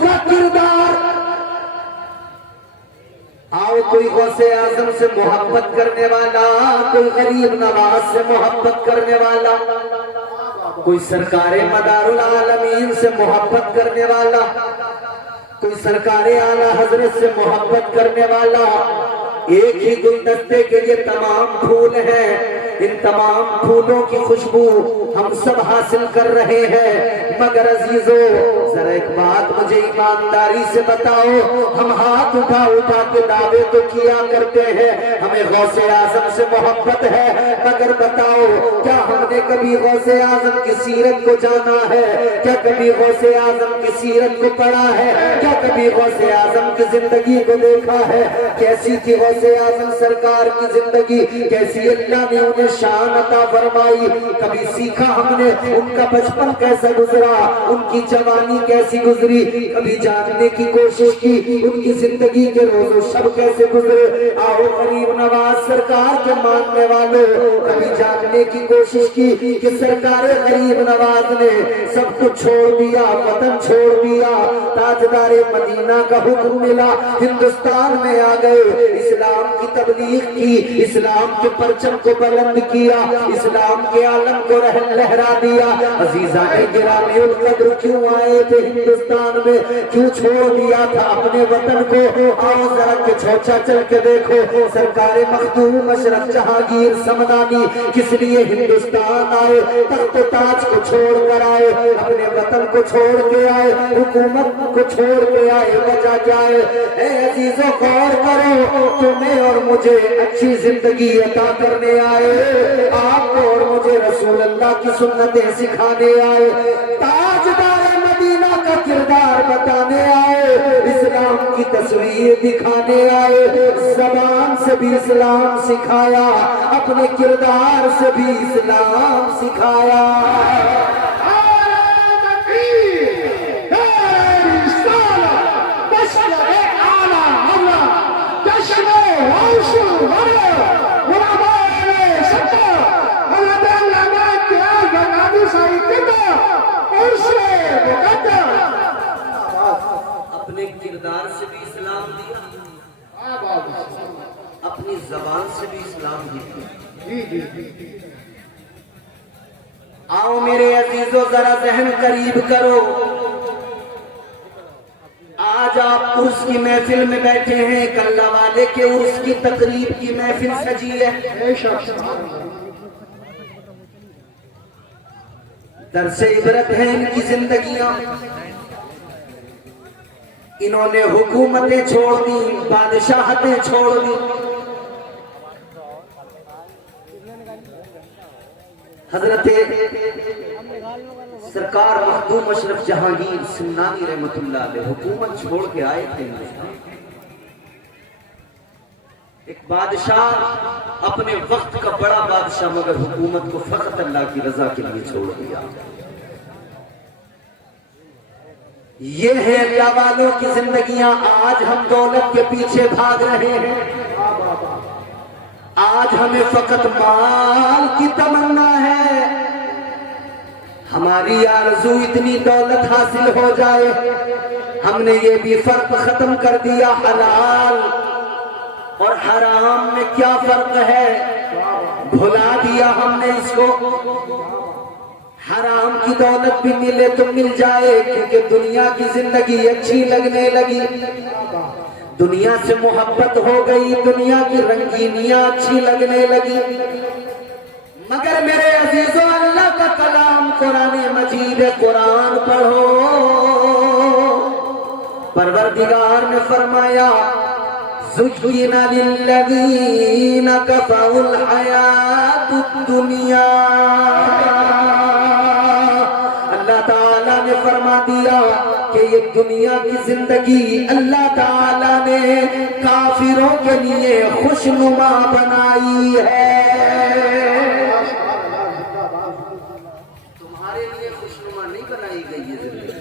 उसका किरदार। आओ कोई गौसे आजम से मोहब्बत करने वाला, कोई गरीब नवाज से मोहब्बत करने वाला, कोई सरकारे मदारुल आलमीन से मोहब्बत करने वाला, कोई सरकारे आला हजरत से मोहब्बत करने वाला। एक ही गुलदस्ते के ये तमाम फूल हैं, इन तमाम फूलों की खुशबू हम सब हासिल कर रहे हैं। मगर अजीजों, जरा एक बात मुझे ईमानदारी से बताओ, हम हाथ उठा उठा के दावे तो किया करते हैं हमें गौसे आजम से मोहब्बत है, मगर बताओ क्या हमने कभी गौसे आजम की सीरत को जाना है? क्या कभी गौसे आजम की सीरत को पढ़ा है? क्या कभी गौसे आजम की जिंदगी को देखा है? कैसी थी गौसे आजम सरकार की जिंदगी, कैसी अल्लाह ने उन्हें शान अता फरमाई? कभी सीखा हमने उनका बचपन कैसा गुजरा, उनकी जवानी कैसी गुजरी? कभी जानने की कोशिश की उनकी जिंदगी के रोजो शब कैसे गुजरे? आओ गरीब नवाज सरकार के मानने वालों, कभी जानने की कोशिश की कि सरकार गरीब नवाज ने सब कुछ छोड़ दिया, वतन छोड़ दिया, ताजदारे मदीना का हुक्म मिला, हिंदुस्तान में आ गए, इस्लाम की तबलीग की, इस्लाम के परचम को बुलंद किया, इस्लाम के आलम को लहरा दिया। अजीजा के गिरामी उल कद्र क्यों आए थे हिंदुस्तान में, क्यों छोड़ दिया था अपने वतन को? आओ जरा के छोचा चल के देखो, सरकारे मखदूम अशरफ जहांगीर समदानी किस लिए हिंदुस्तान आए? तख्त ताज को छोड़ कर आए, अपने वतन को छोड़ के आए, हुकूमत को छोड़ के आए। वजह क्या है? अजीजों गौर करो, तुम्हें और मुझे अच्छी जिंदगी अता करने आए, आपको और मुझे रसूल अल्लाह की सुन्नतें सिखाने आए, ताजदार मदीना का किरदार बताने आए, इस्लाम की तस्वीर दिखाने आए। जबान से भी इस्लाम सिखाया, अपने किरदार से भी इस्लाम सिखाया। अपने किरदार से भी इस्लाम दिया, अपनी जबान से भी इस्लाम दिया। आओ मेरे अजीजों, जरा जहन करीब करो। आज आप उर्स की महफिल में बैठे हैं, कल्ला वाले के उर्स की तकरीब की महफिल सजी है। दरसे इबरत है इनकी जिंदगियां। इन्होंने हुकूमतें छोड़ दी, बादशाहतें छोड़ दी। हजरत सरकार मखदूम अशरफ जहांगीर सुन्नानी रहमतुल्लाह अलैह हुकूमत छोड़ के आए थे हिंदुस्तान। एक बादशाह, अपने वक्त का बड़ा बादशाह, मगर हुकूमत को फकत अल्लाह की रजा के लिए छोड़ दिया। ये है अल्लाह वालों की जिंदगियां। आज हम दौलत के पीछे भाग रहे हैं, आज हमें फकत माल की तमन्ना है। हमारी आरज़ू इतनी दौलत हासिल हो जाए, हमने ये भी फर्क खत्म कर दिया, हलाल और हराम में क्या फर्क है, भुला दिया हमने इसको। हराम की दौलत भी मिले तो मिल जाए, क्योंकि दुनिया की जिंदगी अच्छी लगने लगी, दुनिया से मोहब्बत हो गई, दुनिया की रंगीनियां अच्छी लगने लगी। मगर मेरे अजीजों, अल्लाह का कलाम कुरान मजीद, कुरान पढ़ो। परवरदिगार ने फरमाया, ज़ुय्यिना लिल्लज़ीना कफ़रुल हयातुद दुनिया। अल्लाह ताला ने फरमा दिया कि ये दुनिया की जिंदगी अल्लाह ताला ने काफिरों के लिए खुशनुमा बनाई है। तुम्हारे लिए खुशनुमा नहीं बनाई गई ये जिंदगी।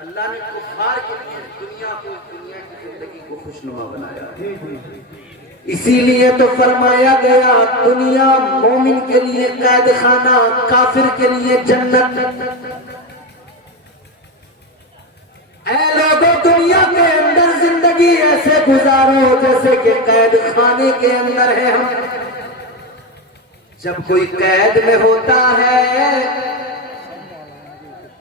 अल्लाह ने कुफार के लिए दुनिया की जिंदगी को खुशनुमा बनाया है। इसीलिए तो फरमाया गया, दुनिया मोमिन के लिए कैद खाना, काफिर के लिए जन्नत। करो जैसे कि कैद खाने के अंदर है हम। जब कोई कैद में होता है,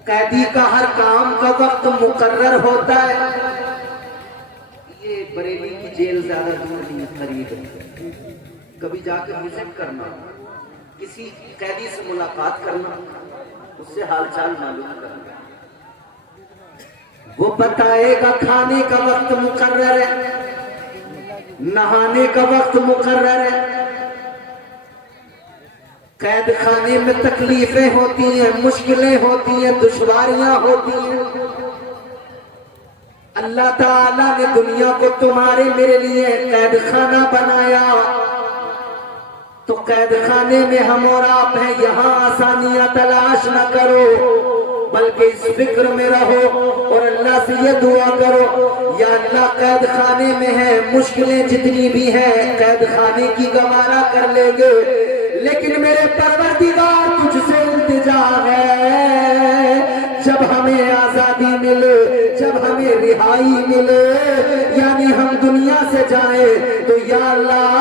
कैदी का हर काम का वक्त मुकर्रर होता है। ये बरेली की जेल ज्यादा दूर नहीं, करीब है। कभी जाकर विजिट करना, किसी कैदी से मुलाकात करना, उससे हालचाल मालूम करना, वो बताएगा खाने का वक्त मुकर्रर है, नहाने का वक्त मुकर्रर है। कैद खाने में तकलीफें होती हैं, मुश्किलें होती हैं, दुश्वारियां होती हैं। अल्लाह ताला ने दुनिया को तुम्हारे मेरे लिए कैद खाना बनाया, तो कैद खाने में हम और आप हैं। यहाँ आसानियां तलाश न करो, बल्कि इस फिक्र में रहो और अल्लाह से ये दुआ करो, या अल्लाह कैद खाने में है, मुश्किलें जितनी भी हैं कैद खाने की गवारा कर लेंगे, लेकिन मेरे परवरदिगार तुझसे इल्तिजा है, जब हमें आजादी मिले, जब हमें रिहाई मिले, यानी हम दुनिया से जाए, तो या अल्लाह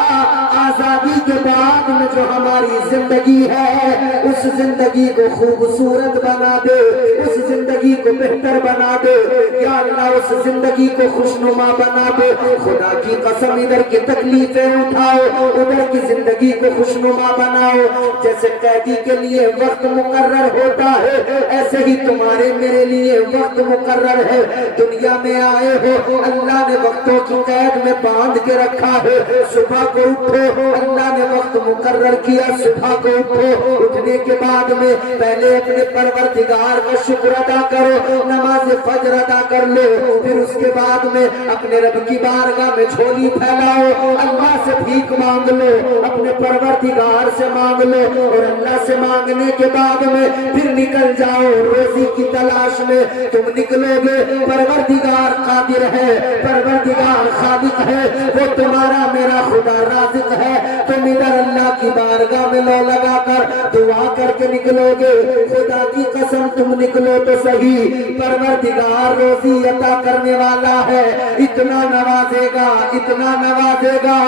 आजादी के बाद में जो हमारी जिंदगी है, उस जिंदगी को खूबसूरत बना दे, उस जिंदगी को बेहतर बना दे। या अल्लाह उस जिंदगी को खुशनुमा बना दे। खुदा की कसम, इधर की तकलीफें उठाओ, उधर की जिंदगी को खुशनुमा बनाओ। जैसे कैदी के लिए वक्त मुकर्रर होता है, ऐसे ही तुम्हारे मेरे लिए वक्त मुकर्रर है। दुनिया में आए हो, अल्लाह ने वक्तों की कैद में बांध के रखा है। सुबह को उठो, अल्लाह ने वक्त मुकर्रर किया, सुबह को उठो। उठने के बाद में पहले अपने परवरदिगार का शुक्र अदा करो, नमाज फजर अदा कर लो, फिर उसके बाद में अपने रब की बारगाह में झोली फैलाओ, अल्लाह से भीख मांग लो, अपने परवरदिगार से मांग लो, और अल्लाह से मांगने के बाद में फिर निकल जाओ रोजी की तलाश में। तुम निकलोगे, परवरदिगार कादिर है, परवरदिगार खालिक है, वो तुम्हारा मेरा खुदा राज़िक है। तुम इधर अल्लाह की बारगाह में लो लगाकर दुआ करके निकलोगे, खुदा की कसम तुम निकलो तो सही, परवरदिगार रोजी अता करने वाला है। इतना नवाजेगा, इतना नवाजेगा,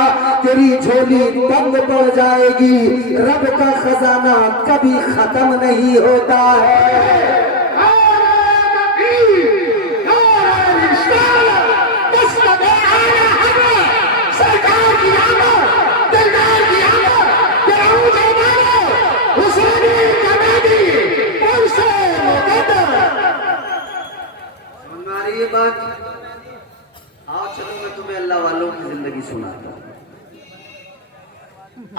तेरी झोली बंद पड़ जाएगी। रब का खजाना कभी खत्म नहीं होता है। ये बात आज चलो मैं तुम्हें अल्लाह वालों की जिंदगी सुनाता हूं।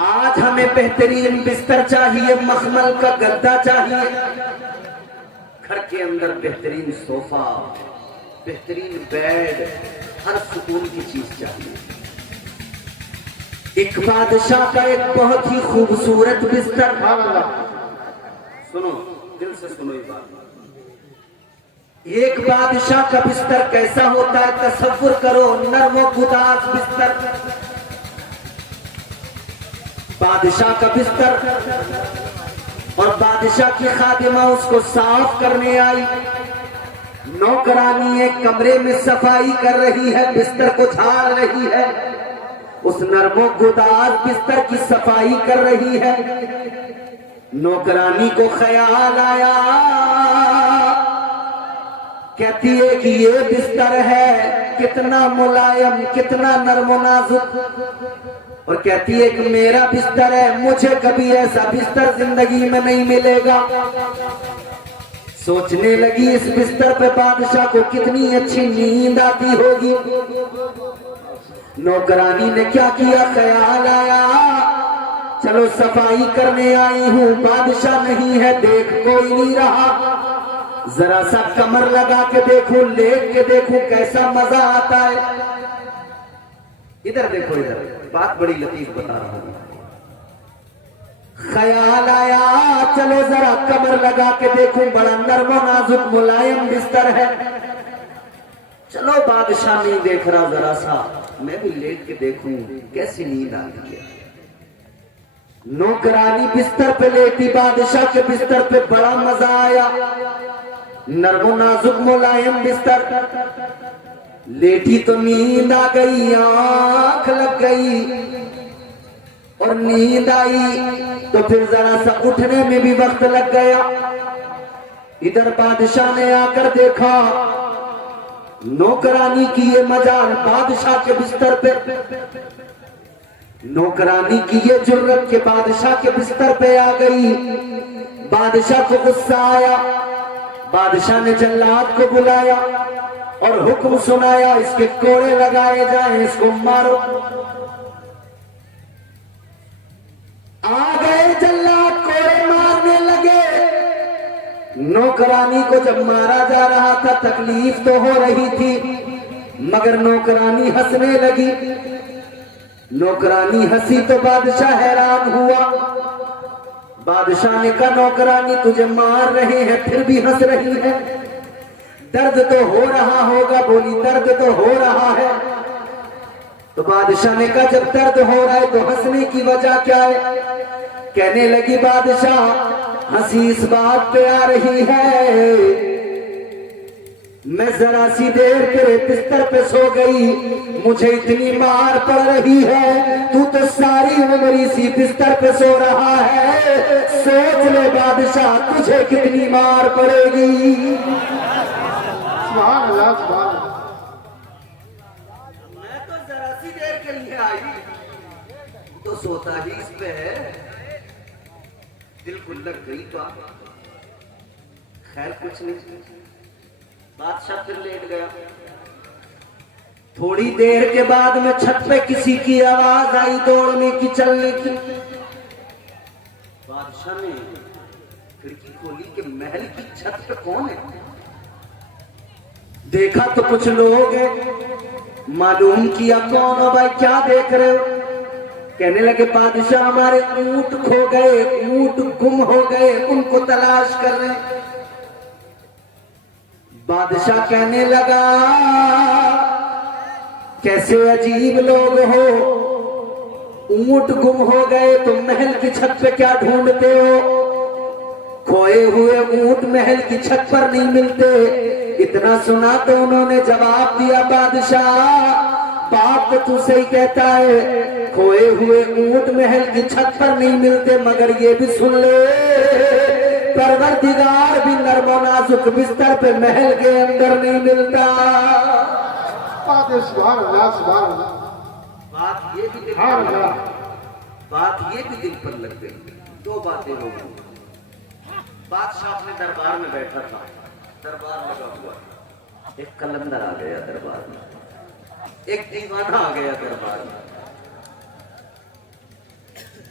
आज हमें बेहतरीन बिस्तर चाहिए, मखमल का गद्दा चाहिए, घर के अंदर बेहतरीन सोफा, बेहतरीन बेड, हर सुकून की चीज चाहिए। एक बादशाह का एक बहुत ही खूबसूरत बिस्तर। सुनो, दिल से सुनो ये बात। एक बादशाह का बिस्तर कैसा होता है, तसव्वुर करो, नर्म गुदाज बिस्तर। बादशाह का बिस्तर, और बादशाह की खादिमा उसको साफ करने आई। नौकरानी एक कमरे में सफाई कर रही है, बिस्तर को झाड़ रही है, उस नर्मो गुदाज बिस्तर की सफाई कर रही है। नौकरानी को ख्याल आया, कहती है कि ये बिस्तर है, कितना मुलायम, कितना नर्मो नाजुक, और कहती है कि मेरा बिस्तर है, मुझे कभी ऐसा बिस्तर जिंदगी में नहीं मिलेगा। सोचने लगी इस बिस्तर पे बादशाह को कितनी अच्छी नींद आती होगी। नौकरानी ने क्या किया, ख्याल आया, चलो सफाई करने आई हूं, बादशाह नहीं है, देख कोई नहीं रहा, जरा सा कमर लगा के देखूं, लेट के देखूं, कैसा मजा आता है। इधर देखो, इधर बात बड़ी लतीफ बता रहा हूं। ख्याल आया, चलो जरा कमर लगा के देखूं, बड़ा नर्म नाजुक मुलायम बिस्तर है। चलो बादशाह नहीं देख रहा, जरा सा मैं भी लेट के देखूं कैसी नींद आती है। नौकरानी बिस्तर पे लेटी, बादशाह के बिस्तर पे बड़ा मजा आया, नर्म नाजुक मुलायम बिस्तर। लेटी तो नींद आ गई, आंख लग गई और नींद आई तो फिर जरा सा उठने में भी वक्त लग गया। इधर बादशाह ने आकर देखा नौकरानी की ये मजाल बादशाह के बिस्तर पे, नौकरानी की ये जुर्रत के बादशाह के बिस्तर पे आ गई। बादशाह को गुस्सा आया, बादशाह ने जल्लाद को बुलाया और हुक्म सुनाया इसके कोड़े लगाए जाएं, इसको मारो। आ गए जल्लाद, कोड़े मारने लगे। नौकरानी को जब मारा जा रहा था तकलीफ तो हो रही थी, मगर नौकरानी हंसने लगी। नौकरानी हंसी तो बादशाह हैरान हुआ। बादशाह ने कहा नौकरानी तुझे मार रहे हैं फिर भी हंस रही है, दर्द तो हो रहा होगा। बोली दर्द तो हो रहा है। तो बादशाह ने कहा जब दर्द हो रहा है तो हंसने की वजह क्या है? कहने लगी बादशाह हंसी इस बात पे आ रही है मैं जरा सी देर तेरे बिस्तर पे सो गई, मुझे इतनी मार पड़ रही है, तू तो सारी उम्र इसी बिस्तर पे सो रहा है। सोच ले बादशाह तुझे कितनी मार पड़ेगी। मैं तो जरा सी देर के लिए आई तो सोता ही इस पे है, दिल को लग गई बात। खैर कुछ नहीं, बादशाह फिर लेट गया। थोड़ी देर के बाद में छत पे किसी की आवाज आई दौड़ने की, चलने की। बादशाह ने खिड़की खोली कि महल की छत पे कौन है। देखा तो कुछ लोग हैं। मालूम किया कौन हो भाई, क्या देख रहे हो? कहने लगे बादशाह हमारे ऊंट खो गए, ऊंट गुम हो गए, उनको तलाश कर रहे हैं। बादशाह कहने लगा कैसे अजीब लोग हो, ऊंट गुम हो गए तुम महल की छत पे क्या ढूंढते हो? खोए हुए ऊंट महल की छत पर नहीं मिलते। इतना सुना तो उन्होंने जवाब दिया बादशाह बात तो तू सही कहता है, खोए हुए ऊंट महल की छत पर नहीं मिलते, मगर ये भी सुन ले परवरदिगार भी नर्म नाजुक बिस्तर पे महल के अंदर नहीं मिलता। बात ये भी दिल पर लग गई। दो बातें हो गई। बादशाह अपने दरबार में बैठा था, दरबार लगा हुआ, एक कलंदर आ गया दरबार में, एक दीवाना आ गया दरबार में।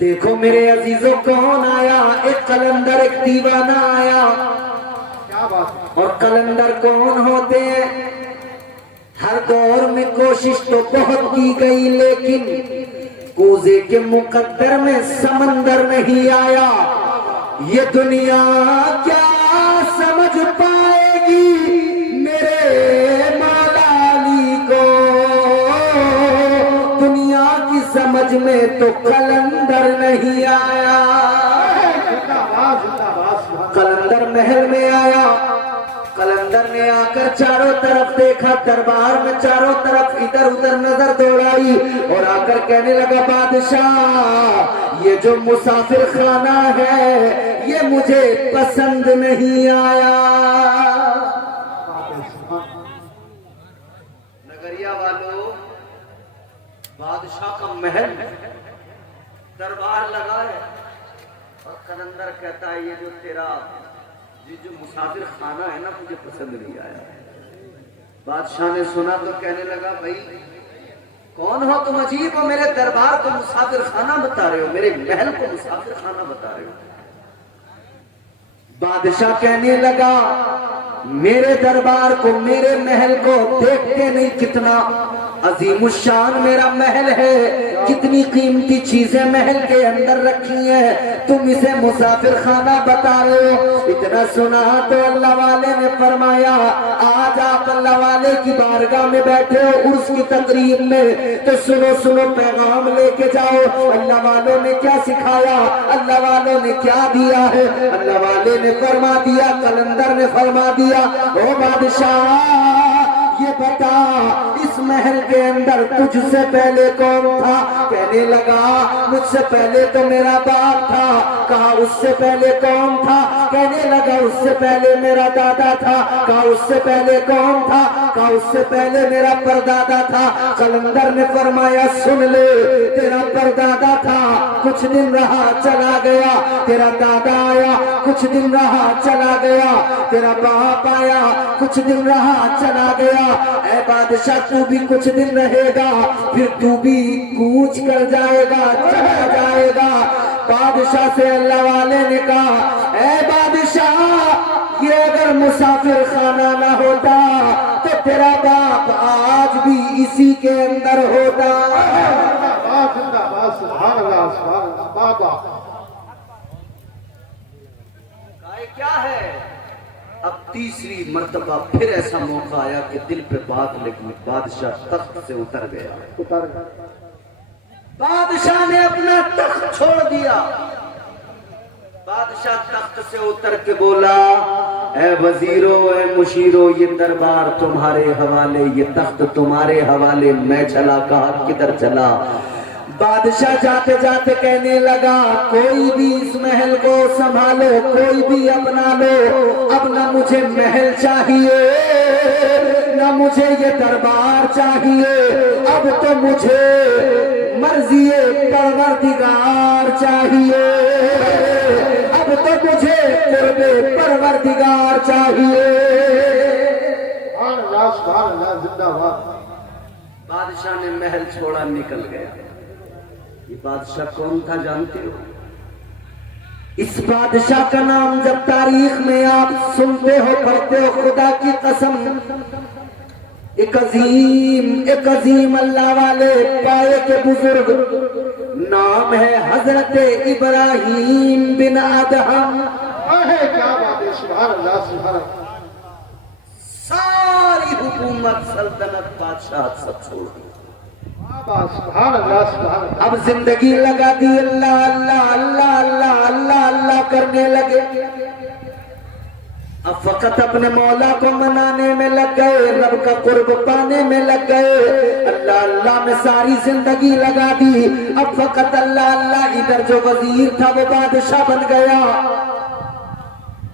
देखो मेरे अजीजों कौन आया, एक कलंदर एक दीवाना आया। क्या बात। और कलंदर कौन होते हैं? हर दौर में कोशिश तो बहुत की गई लेकिन कूजे के मुकद्दर में समंदर नहीं आया। ये दुनिया क्या समझ पाएगी मेरे मौलाली को, दुनिया की समझ में तो कलंदर नहीं आया। कलंदर महल में आया, कलंदर ने आकर चारों तरफ देखा, दरबार में चारों तरफ इधर उधर नजर दौड़ाई और आकर कहने लगा बादशाह ये जो मुसाफिर खाना है ये मुझे पसंद नहीं आया। नगरिया वालों, बादशाह का महल दरबार लगा है और कलंदर कहता है ये जो तेरा ये जो मुसाफिर खाना है ना मुझे पसंद नहीं आया। बादशाह ने सुना तो कहने लगा भाई कौन हो तुम, अजीब हो, मेरे दरबार को मुसाफिर खाना बता रहे हो, मेरे महल को मुसाफिर खाना बता रहे हो। बादशाह कहने लगा मेरे दरबार को मेरे महल को देखते नहीं कितना अजीमुशान मेरा महल है, कितनी कीमती चीजें महल के अंदर रखी हैं, तुम इसे मुसाफिर खाना बता रहे हो। इतना सुना तो अल्लाह वाले ने फरमाया आज आप अल्लाह वाले की बारगाह में बैठे हो उर्स की तकरीब में, तो सुनो सुनो पैगाम लेके जाओ। अल्लाह वालों ने क्या सिखाया, अल्लाह वालों ने क्या दिया है? अल्लाह वाले ने फरमा दिया, कलंदर ने फरमा दिया ओ बादशाह ये बता इस महल के अंदर तुझसे पहले कौन था? कहने लगा मुझसे पहले तो मेरा बाप था। कहा उससे पहले कौन था? कहने लगा उससे पहले मेरा दादा था। कहा उससे पहले कौन था? कहा उससे पहले मेरा परदादा था। कलंदर ने फरमाया सुन ले, तेरा परदादा था, कुछ दिन रहा चला गया। तेरा दादा आया, कुछ दिन रहा चला गया। तेरा बाप आया, कुछ दिन रहा चला गया। ऐ बादशाह तू भी कुछ दिन रहेगा, फिर तू भी कूच कर जाएगा, चला जाएगा। बादशाह से अल्लाह वाले ने कहा ऐ बादशाह, ये अगर मुसाफिर खाना ना होता तो तेरा बाप आज भी इसी के अंदर होता। क्या है? अब तीसरी मर्तबा फिर ऐसा मौका आया कि दिल पे बात लगी। बादशाह तख्त से उतर गया। बादशाह ने अपना तख्त छोड़ दिया। बादशाह तख्त से उतर के बोला ऐ वजीरो, ऐ मुशीरो, ये दरबार तुम्हारे हवाले, ये तख्त तुम्हारे हवाले, मैं चला। कहा किधर चला? बादशाह जाते जाते कहने लगा कोई भी इस महल को संभालो, कोई भी अपना लो। अब न मुझे महल चाहिए, न मुझे ये दरबार चाहिए, अब तो मुझे मर्जी परवरदिगार चाहिए। अब तो मुझे कुर्बे परवरदिगार चाहिए। बादशाह ने महल छोड़ा, निकल गया। ये बादशाह कौन था जानते हो? इस बादशाह का नाम जब तारीख में आप सुनते हो, पढ़ते हो, खुदा की कसम एक अजीम अल्लाह वाले पाए के बुजुर्ग नाम है हजरत इब्राहिम बिन अदहम। क्या बात है, सुभान अल्लाह, सुभान अल्लाह। सारी हुकूमत, सल्तनत, बादशाह सब छोड़ दी। अब जिंदगी लगा दी अल्लाह अल्लाह अल्लाह अल्लाह अल्लाह अल्लाह करने लगे। अब फकत अपने मौला को मनाने में लग गए, रब का कुर्ब पाने में लग गए। अल्लाह अल्लाह में सारी जिंदगी लगा दी। अब फकत अल्लाह अल्लाह। इधर जो वजीर था वो बादशाह बन गया।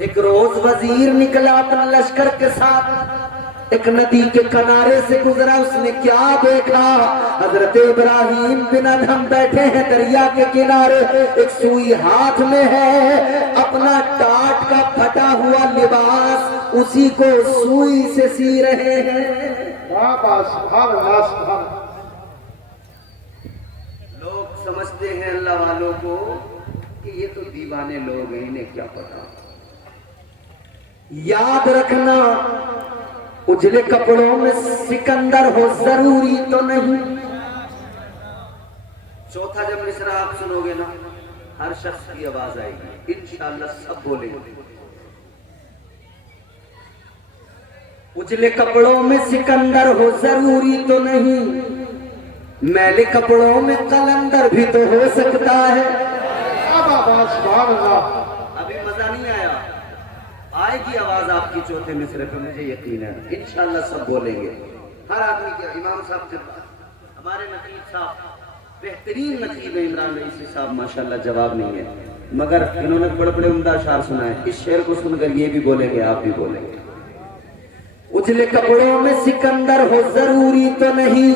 एक रोज वजीर निकला अपने लश्कर के साथ, एक नदी के किनारे से गुजरा। उसने क्या देखा? हजरत इब्राहिम बिन अदहम बैठे हैं दरिया के किनारे, एक सुई हाथ में है, अपना टाट का फटा हुआ लिबास उसी को सुई से सी रहे हैं। लोग समझते हैं अल्लाह वालों को कि ये तो दीवाने लोग हैं, इन्हें क्या पता। याद रखना, उजले कपड़ों में सिकंदर हो जरूरी तो नहीं। चौथा जब मिसरा आप सुनोगे ना, हर शख्स की आवाज आएगी, इंशाअल्लाह सब बोलेंगे। उजले कपड़ों में सिकंदर हो जरूरी तो नहीं, मैले कपड़ों में कलंदर भी तो हो सकता है। अभी मजा नहीं आया, आएगी आवाज आपकी चौथे मिसरे पे, मुझे यकीन है इंशाअल्लाह सब बोलेंगे। हर आदमी के इमाम साहब के हमारे नकीब साहब बेहतरीन नकीब है, इमरान रईसी साहब माशाअल्लाह, जवाब नहीं है, मगर इन्होंने बड़े बड़े उम्दा शार सुनाए। इस शेर को सुनकर ये भी बोलेंगे, आप भी बोलेंगे। उजले कपड़ों में सिकंदर हो जरूरी तो नहीं,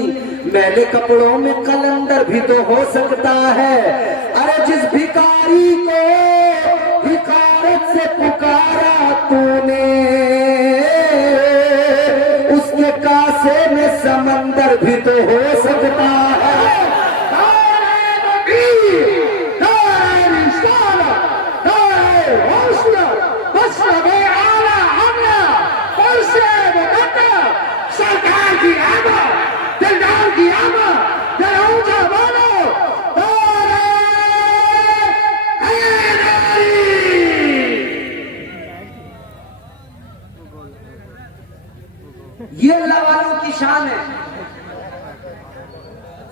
मैले कपड़ों में कलंदर भी तो हो सकता है। अरे जिस भिखारी को भिखारत से पुकारा तूने, उसके कासे में समंदर भी तो हो सकता है। सरकार की आमद, दिलदार की आमद, दरोजा बोलो ये अल्लाह वालों की शान है।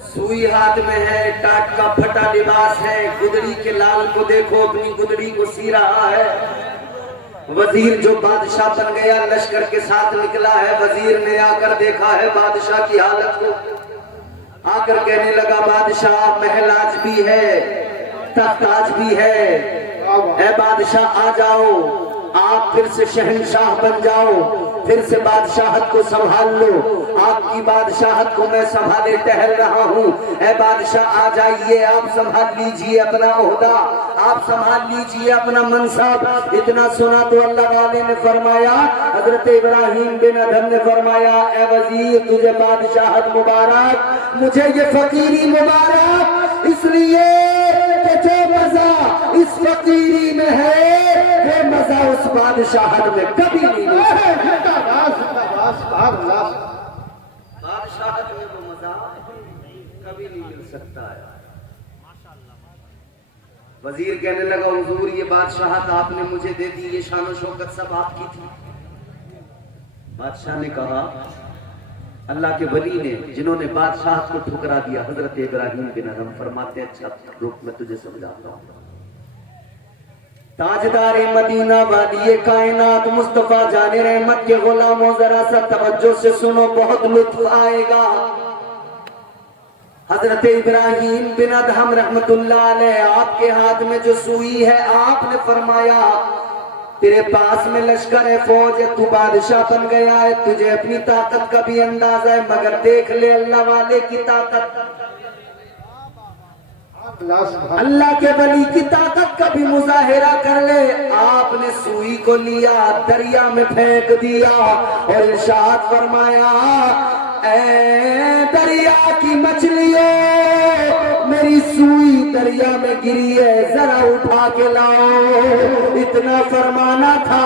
सुई हाथ में है, टाट का फटा लिबास है, गुदड़ी के लाल को देखो, अपनी गुदड़ी को सी रहा है। वजीर जो बादशाह बन गया लश्कर के साथ निकला है, वजीर ने आकर देखा है बादशाह की हालत को, आकर कहने लगा बादशाह महल आज भी है, तख्त आज भी है, ऐ बादशाह आ जाओ, आप फिर से शहंशाह बन जाओ, फिर से बादशाहत को संभाल लो, आपकी बादशाहत को मैं संभाले टहल रहा हूँ, ऐ बादशाह आ जाइए, आप संभाल लीजिए अपना ओहदा, आप संभाल लीजिए अपना मनसब। इतना सुना तो अल्लाह वाले ने फरमाया, हजरत इब्राहिम बिन अदहम ने फरमाया, ऐ वजीर तुझे बादशाहत मुबारक, मुझे ये फकीरी मुबारक, इसलिए कि जो मजा इस फकीरी में है वो मजा उस बादशाहत में कभी नहीं मिल सकता। बादशाहत में वो मजा कभी नहीं मिल सकता है। वजीर कहने लगा हुजूर ये बादशाहत आपने मुझे दे दी, ये शान और शौकत सब आपकी थी। बादशाह ने कहा, अल्लाह के वली ने जिन्होंने बादशाहत को ठुकरा दिया, हजरत इब्राहिम बिन अदहम फरमाते, अच्छा रुक मैं तुझे समझाता हूँ। ताजदार मदीना वाली कायनात मुस्तफा जाने रहमत के गुलामों, जरा सा तवज्जो से सुनो, बहुत लुत्फ आएगा। हजरत इब्राहिम बिन अदहम रहमतुल्लाह अलैह, आपके हाथ में जो सुई है, आपने फरमाया तेरे पास में लश्कर है, फौज है, तू बादशाह बन गया है, तुझे अपनी ताकत का भी अंदाजा है, मगर देख ले अल्लाह वाले की ताकत, अल्लाह के वली की ताकत का भी मुजाहिरा कर ले। आपने सुई को लिया, दरिया में फेंक दिया और इरशाद फरमाया, ऐ दरिया की मछलियों, मेरी सुई दरिया में गिरी है, जरा उठा के लाओ। इतना फरमाना था,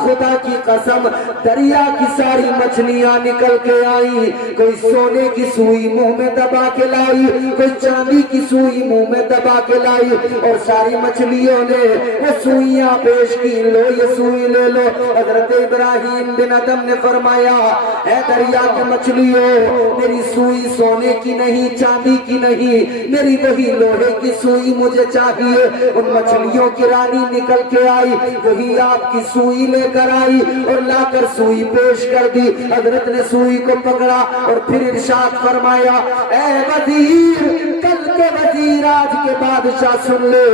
खुदा की कसम दरिया की सारी मछलियां निकल के आई, कोई सोने की सुई मुंह में दबा के लाई, कोई चांदी की सुई मुंह में दबा के लाई, और सारी मछलियों ने वो सुइयां पेश की, लो ये सुई ले लो। हजरत इब्राहिम बिन अदहम ने फरमाया, ऐ दरिया की मछलियों, मेरी सुई सोने की नहीं, चांदी की नहीं, मेरी वही लोहे की सुई मुझे चाहिए। उन मछलियों की रानी निकल के आई, वही आपकी सुई लेकर आई और लाकर सुई पेश कर दी। हजरत ने सुई को पकड़ा और फिर इरशाद फरमाया, ऐ वजीर, कल के वजीर आज के बादशाह सुन ले,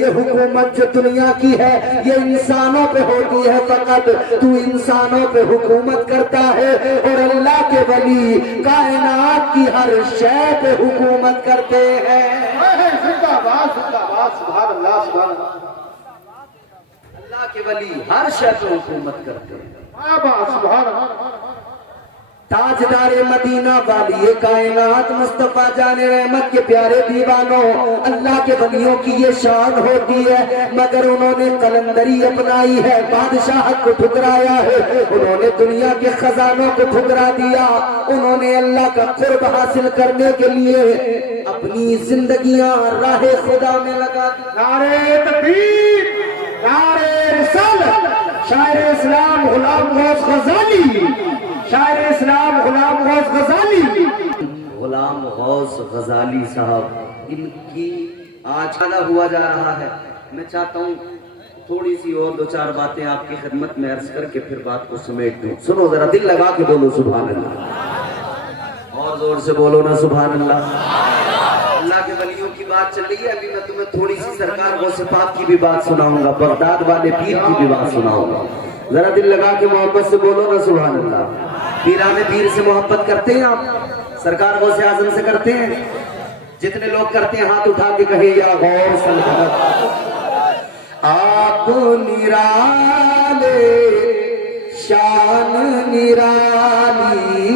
ये हुकूमत जो दुनिया की है ये इंसानों पे होती है, फकत तू इंसानों पे हुकूमत करता है, और अल्लाह के वली कायनात की हर शय पे हुकूमत करते हैं। जिंदाबाद जिंदाबाद, सुभान अल्लाह सुभान अल्लाह। अल्लाह के वली हर शय पे हुकूमत करते हैं। सुभान अल्लाह। ताजदार मदीना वाली कायनात मुस्तफा जाने रहमत के प्यारे दीवानों, अल्लाह के वलियों की ये शान होती है, मगर उन्होंने कलंदरी अपनाई है, बादशाहत को ठुकराया है, उन्होंने दुनिया के खजानों को ठुकरा दिया, उन्होंने अल्लाह का कुर्ब हासिल करने के लिए अपनी जिंदगियां राहे खुदा में लगा दी। नारे तकबीर, नारे रिसालत, शायर इस्लाम गुलाम गौस गजाली, शायर इस्लाम गुलाम गौस गजाली, गुलाम गौस गजाली साहब, इनकी आज आधा हुआ जा रहा है। मैं चाहता हूँ थोड़ी सी और दो चार बातें आपकी खिदमत में अर्ज करके फिर बात को समेट दूं। सुनो जरा, दिल लगा के बोलो सुभान अल्लाह, और जोर से बोलो ना सुभान अल्लाह। अल्लाह के वलियों की बात चल रही है, अभी मैं तुम्हें थोड़ी सी सरकार गौसे पाक की भी बात सुनाऊंगा, बगदाद वाले पीर की भी बात सुनाऊंगा। जरा दिल लगा के मोहब्बत से बोलो ना सुभान अल्लाह। पीराने पीर से मोहब्बत करते हैं आप, सरकार गौसे आजम से करते हैं? जितने लोग करते हैं हाथ उठा के कहे या गौस आप निराले शान निराली,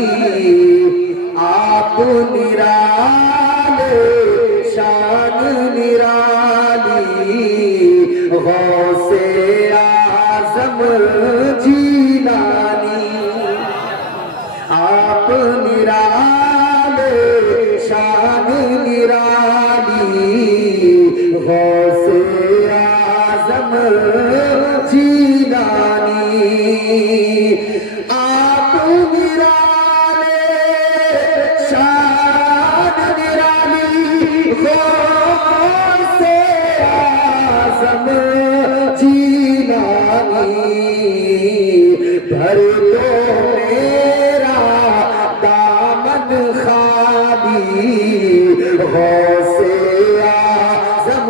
आप निराले शान निराली, गौसे आजम जीलानी, आप निराले शान निराली, गौसे आजम जीलानी, आप निराले शान निराली, गौसे आजम जीलानी, भर दो मेरा दामन खाली गौसे आज़म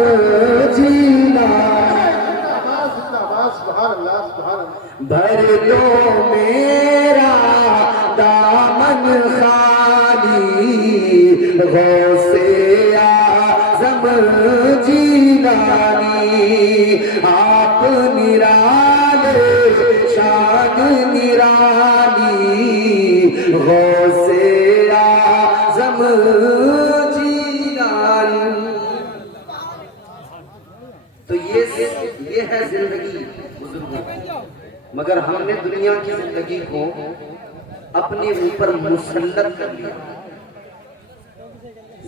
जीना भर दो मेरा दामन खाली गौसे आज़म जीलानी आप निराले शान निराली गौसे आज़म जीलानी। तो ये है जिंदगी बुजुर्गों। मगर हमने दुनिया की जिंदगी को अपने ऊपर मुसल्लत कर लिया।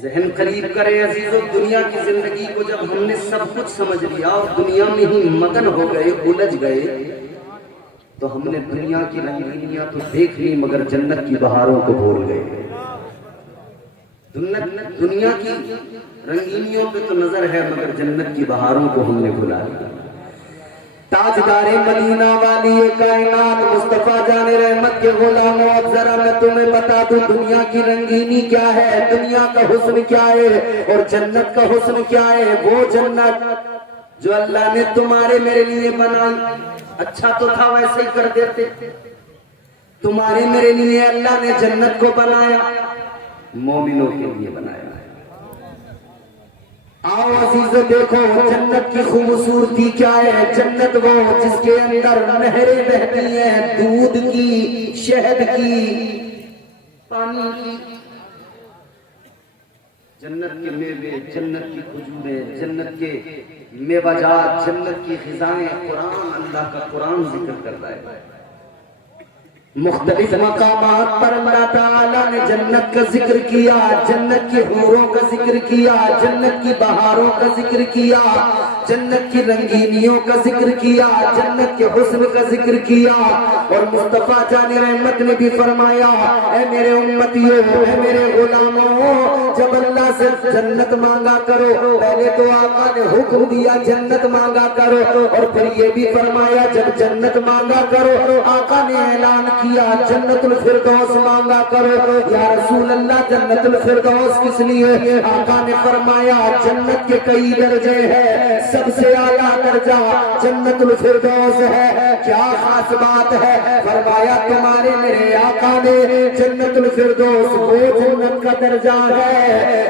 जहन करीब करें अजीजों, दुनिया की जिंदगी को जब हमने सब कुछ समझ लिया और दुनिया में ही मगन हो गए, उलझ गए, तो हमने दुनिया की रंगीनियां तो देख ली मगर जन्नत की बहारों को भूल गए। दुनिया की रंगीनियों पे तो नजर है मगर जन्नत की बहारों को हमने भुला लिया। ताजदारे मदीना वाली ये कायनात मुस्तफा जाने रहमत के गुलामों, अब जरा मैं तुम्हें बता दूं दुनिया की रंगीनी क्या है, दुनिया का हुस्न क्या है और जन्नत का हुस्न क्या है। वो जन्नत जो अल्लाह ने तुम्हारे मेरे लिए बनाई, अच्छा तो था वैसे ही कर देते। तुम्हारे मेरे लिए अल्लाह ने जन्नत को बनाया, मोमिनों के लिए बनाया। आओ अजीजों देखो जन्नत की खूबसूरती क्या है। जन्नत वो जिसके अंदर नहरें बहती हैं, दूध की, शहद की, पानी की। जन्नत के मेवे, जन्नत की खजूरें, जन्नत के मेवाजात, जन्नत की ग़िज़ाएं, कुरान, अल्लाह का कुरान जिक्र करता है। मुख्तलिफ मकामात पर अल्लाह ताला ने जन्नत का जिक्र किया, जन्नत की हूरों का जिक्र किया, जन्नत की बहारों का जिक्र किया, जन्नत की रंगीनियों का जिक्र किया, जन्नत के हुस्न का जिक्र किया। और मुस्तफा जाने रहमत ने भी फरमाया, ऐ मेरे उम्मतियों, ऐ मेरे गुलामों, जब अल्लाह से जन्नत मांगा करो, पहले तो आका ने हुक्म दिया जन्नत मांगा करो, और फिर ये भी फरमाया जब जन्नत मांगा करो, आका ने ऐलान किया जन्नतुल फिरदौस मांगा करो। या रसूल अल्लाह जन्नतुल फिरदौस किस लिए? आका ने फरमाया जन्नत के कई दर्जे हैं, सबसे आला दर्जा जन्नतुल फिरदौस है। क्या खास बात है? फरमाया तुम्हारे मेरे आका ने जन्नतुल फिरदौस वो जन्नत का दर्जा है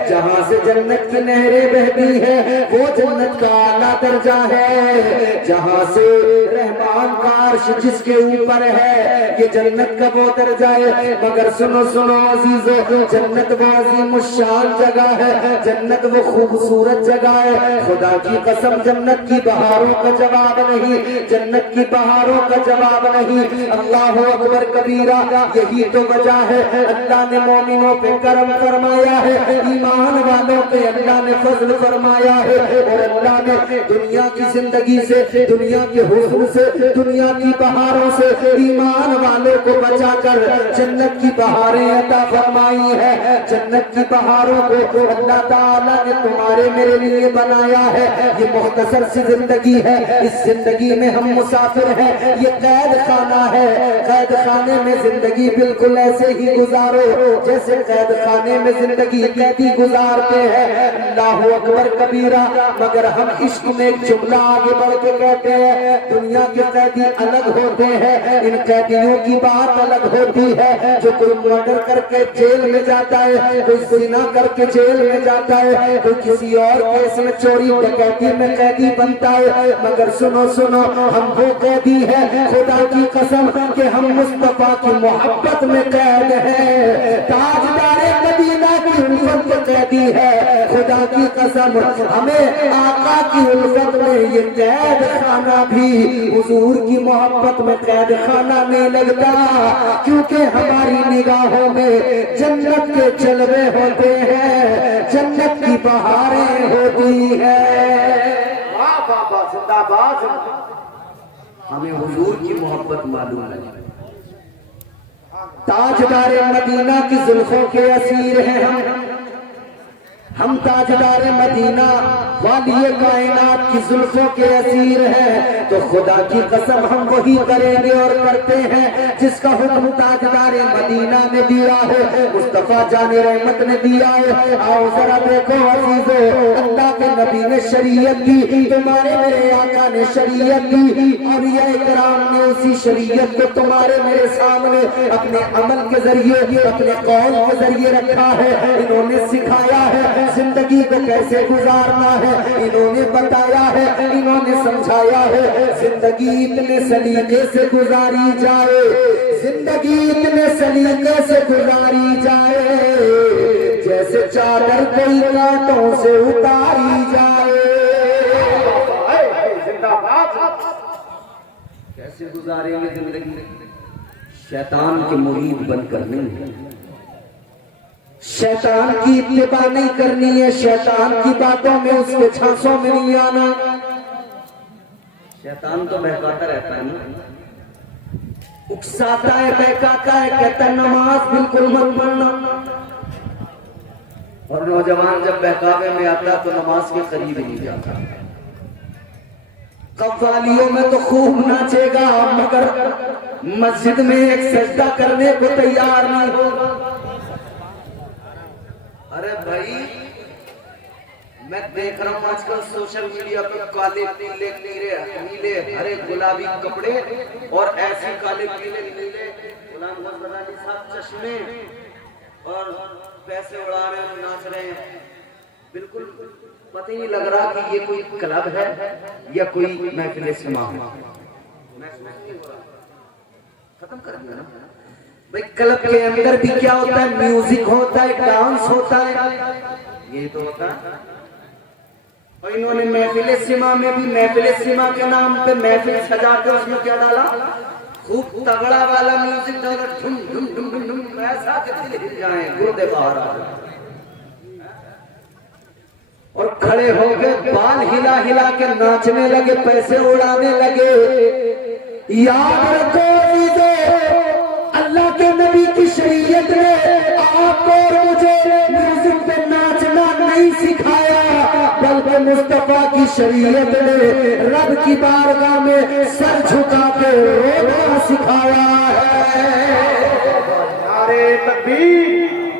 जहां से जन्नत की नहरें बहती है, वो जन्नत का आला दर्जा है जहां से रहमान का अर्श जिसके ऊपर है, ये जन्नत का वो दर्जा है। मगर सुनो सुनो अजीजों, जन्नत वो अजीम शान जगह है, जन्नत वो खूबसूरत जगह है। खुदा की कसम जन्नत की बहारों का जवाब नहीं, जन्नत की बहारों का जवाब नहीं। अल्लाह अकबर कबीरा, यही तो वजह है अल्लाह ने मोमिनों पे करम फरमाया है, ईमान वालों पे अल्लाह ने फजल फरमाया है। और अल्लाह ने दुनिया की जिंदगी से, दुनिया के हुस्न से, दुनिया की बहारों से ईमान वालों को बचाकर जन्नत की बहारें अता फरमाई है। जन्नत की बहारों को अल्लाह ताला ने तुम्हारे मेरे लिए बनाया है। ये मुख्तसर सी जिंदगी है, इस जिंदगी में हम मुसाफिर हैं, ये कैद खाना है। कैद खाने में जिंदगी बिल्कुल ऐसे ही गुजारो जैसे कैद खाने में जिंदगी कैदी गुजारते हैं। अल्लाह अकबर कबीरा। मगर हम इश्क में एक जुमला आगे बढ़ के कहते हैं दुनिया के कैदी अलग होते हैं, इन कैदियों की बात अलग होती है। जो कोई मर्डर करके जेल में जाता है, कोई जिना करके जेल में जाता है, कोई किसी और केस में चोरी डकैती में कैदी बनता है। मगर सुनो सुनो, हम वो कैदी है खुदा की कसम कि हम मुस्तफा की मोहब्बत में कैद है, ताजदारे मदीना की उल्फत में कैदी है। खुदा की कसम हमें आका की उल्फत में ये कैद खाना भी हुजूर की मोहब्बत में कैद खाना नहीं लगता, क्योंकि हमारी निगाहों में जन्नत के जलवे होते हैं, जन्नत की बहारें होती है। वाह बाबा जिंदाबाद। हमें हुजूर की मोहब्बत मालूम है। ताजदारे मदीना की जुल्फों के असीर हैं हम ताजदारे मदीना वाली कायनात की जुल्फों के असीर हैं। तो तो खुदा की कसम हम वही करेंगे और करते हैं जिसका हुक्म ताजदार मदीना ने दिया है, मुस्तफा जाने रहमत ने दिया है। आओ जरा देखो अजीजो, अल्लाह के नबी ने शरीयत दी, तुम्हारे मेरे आका ने शरीयत दी, और ये इकराम ने उसी शरीयत को तुम्हारे मेरे सामने अपने अमल के जरिए, अपने कौल के जरिए रखा है। इन्होंने सिखाया है जिंदगी को कैसे गुजारना है, इन्होंने बताया है, इन्होंने समझाया है। जिंदगी इतने सलीके से गुजारी जाए, जिंदगी इतने सलीके से गुजारी जाए जैसे चादर कोई कांटों से उतारी जाए। कैसे गुजारेंगे जिंदगी? शैतान के मुरीद बनकर नहीं, शैतान की इत्तिबा नहीं करनी है, शैतान की बातों में उसके झांसों में नहीं आना। शैतान तो बहकाता रहता है ना, उकसाता है, बहकाता है, कहता है नमाज बिल्कुल मत पढ़ना, और नौजवान जब बहकावे में आता तो नमाज के करीब ही नहीं जाता। कव्वालियों में तो खूब नाचेगा मगर मस्जिद में एक सजदा करने को तैयार नहीं होगा। अरे भाई, मैं देख रहा हूँ आजकल सोशल मीडिया पे काले पीले नीले नीले हरे गुलाबी कपड़े और ऐसे काले पीले नीले गुलाम गजनवी साहब चश्मे और पैसे उड़ा रहे हैं, नाच रहे हैं। बिल्कुल पता ही नहीं लग रहा कि ये कोई क्लब है या कोई महफिल इस्मा है। खत्म कर दिया ना भाई। क्लब के अंदर भी क्या होता है? म्यूजिक होता है, डांस होता है, ये तो होता है। और इन्होंने महफिल सिमा में भी महफिल सिमा के नाम पे महफिल सजा के उसमें क्या डाला? खूब तगड़ा वाला म्यूजिक डाला, धुम धुम धुम धुम धुम, ऐसा कि दिल हिल जाए, गुर्दे बाहर आ जाए। और खड़े हो गए, बाल हिला हिला के नाचने लगे, पैसे उड़ाने लगे। याद रखो अल्लाह के नबी की शरीयत ने आपको और मुझे म्यूजिक पे नाचना नहीं सिखाया, बल्कि मुस्तफा की शरीयत ने रब की बारगाह में सर झुका के रोना सिखाया है। नारे तकबीर,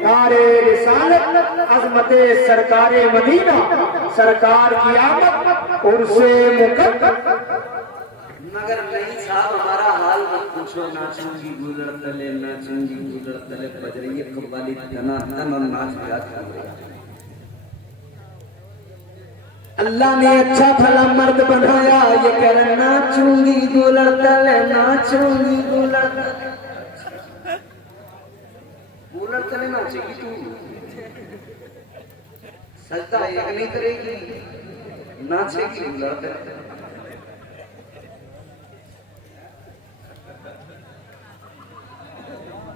नारे रिसालत, अज़मते सरकारे मदीना, सरकार की आमद उर्से मुकद्दम। मगर नहीं साहब, हमारा हाल मत पूछो। नाचूंगी गुजर तले, नाचूंगी गुजर तले, बज रही है कव्वाली तना तन और नाच गाता है। अल्लाह ने अच्छा भला मर्द बनाया, ये कह रहा नाचूंगी गुजर तले, नाचूंगी गुजर तले। गुजर तले नाचेगी तू, सजदा एक नहीं करेगी, नाचेगी गुजर तले।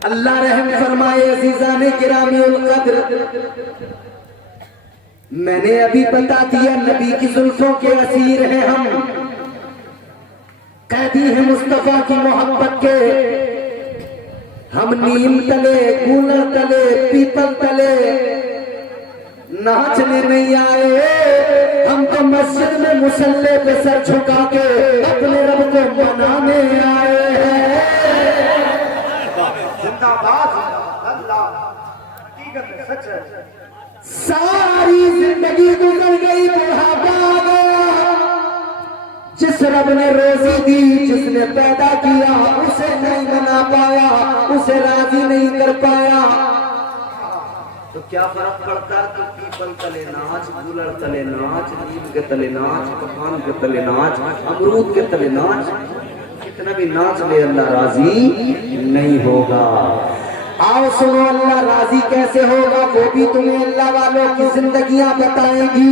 अल्लाह रहम फरमाए। अज़ीज़ाने गिरामीउल क़द्र, मैंने अभी बता दिया नबी की जुल्फों के असीर हैं हम, कैदी हैं मुस्तफा की मोहब्बत के। हम नीम तले, कूलर तले, पीपल तले नाचने नहीं आए, हम तो मस्जिद में मुसल्ले पे सर झुका के अपने रब को मनाने आए हैं। सारी जिंदगी गुजर गई, बुढ़ापा आ गया। जिस रब ने रोजी दी, जिसने पैदा किया, उसे नहीं मना पाया, उसे राजी नहीं कर पाया, तो क्या फर्क पड़ता? तो पीपल तले नाच, गुलर तले नाच, नीम के तले नाच, पकान के तले नाच, अमरूद के तले नाच, कितना भी नाच ले अल्लाह राजी नहीं होगा। आओ सुनो, अल्लाह राजी कैसे होगा वो भी तुम्हें अल्लाह वालों की जिंदगियां बताएंगी।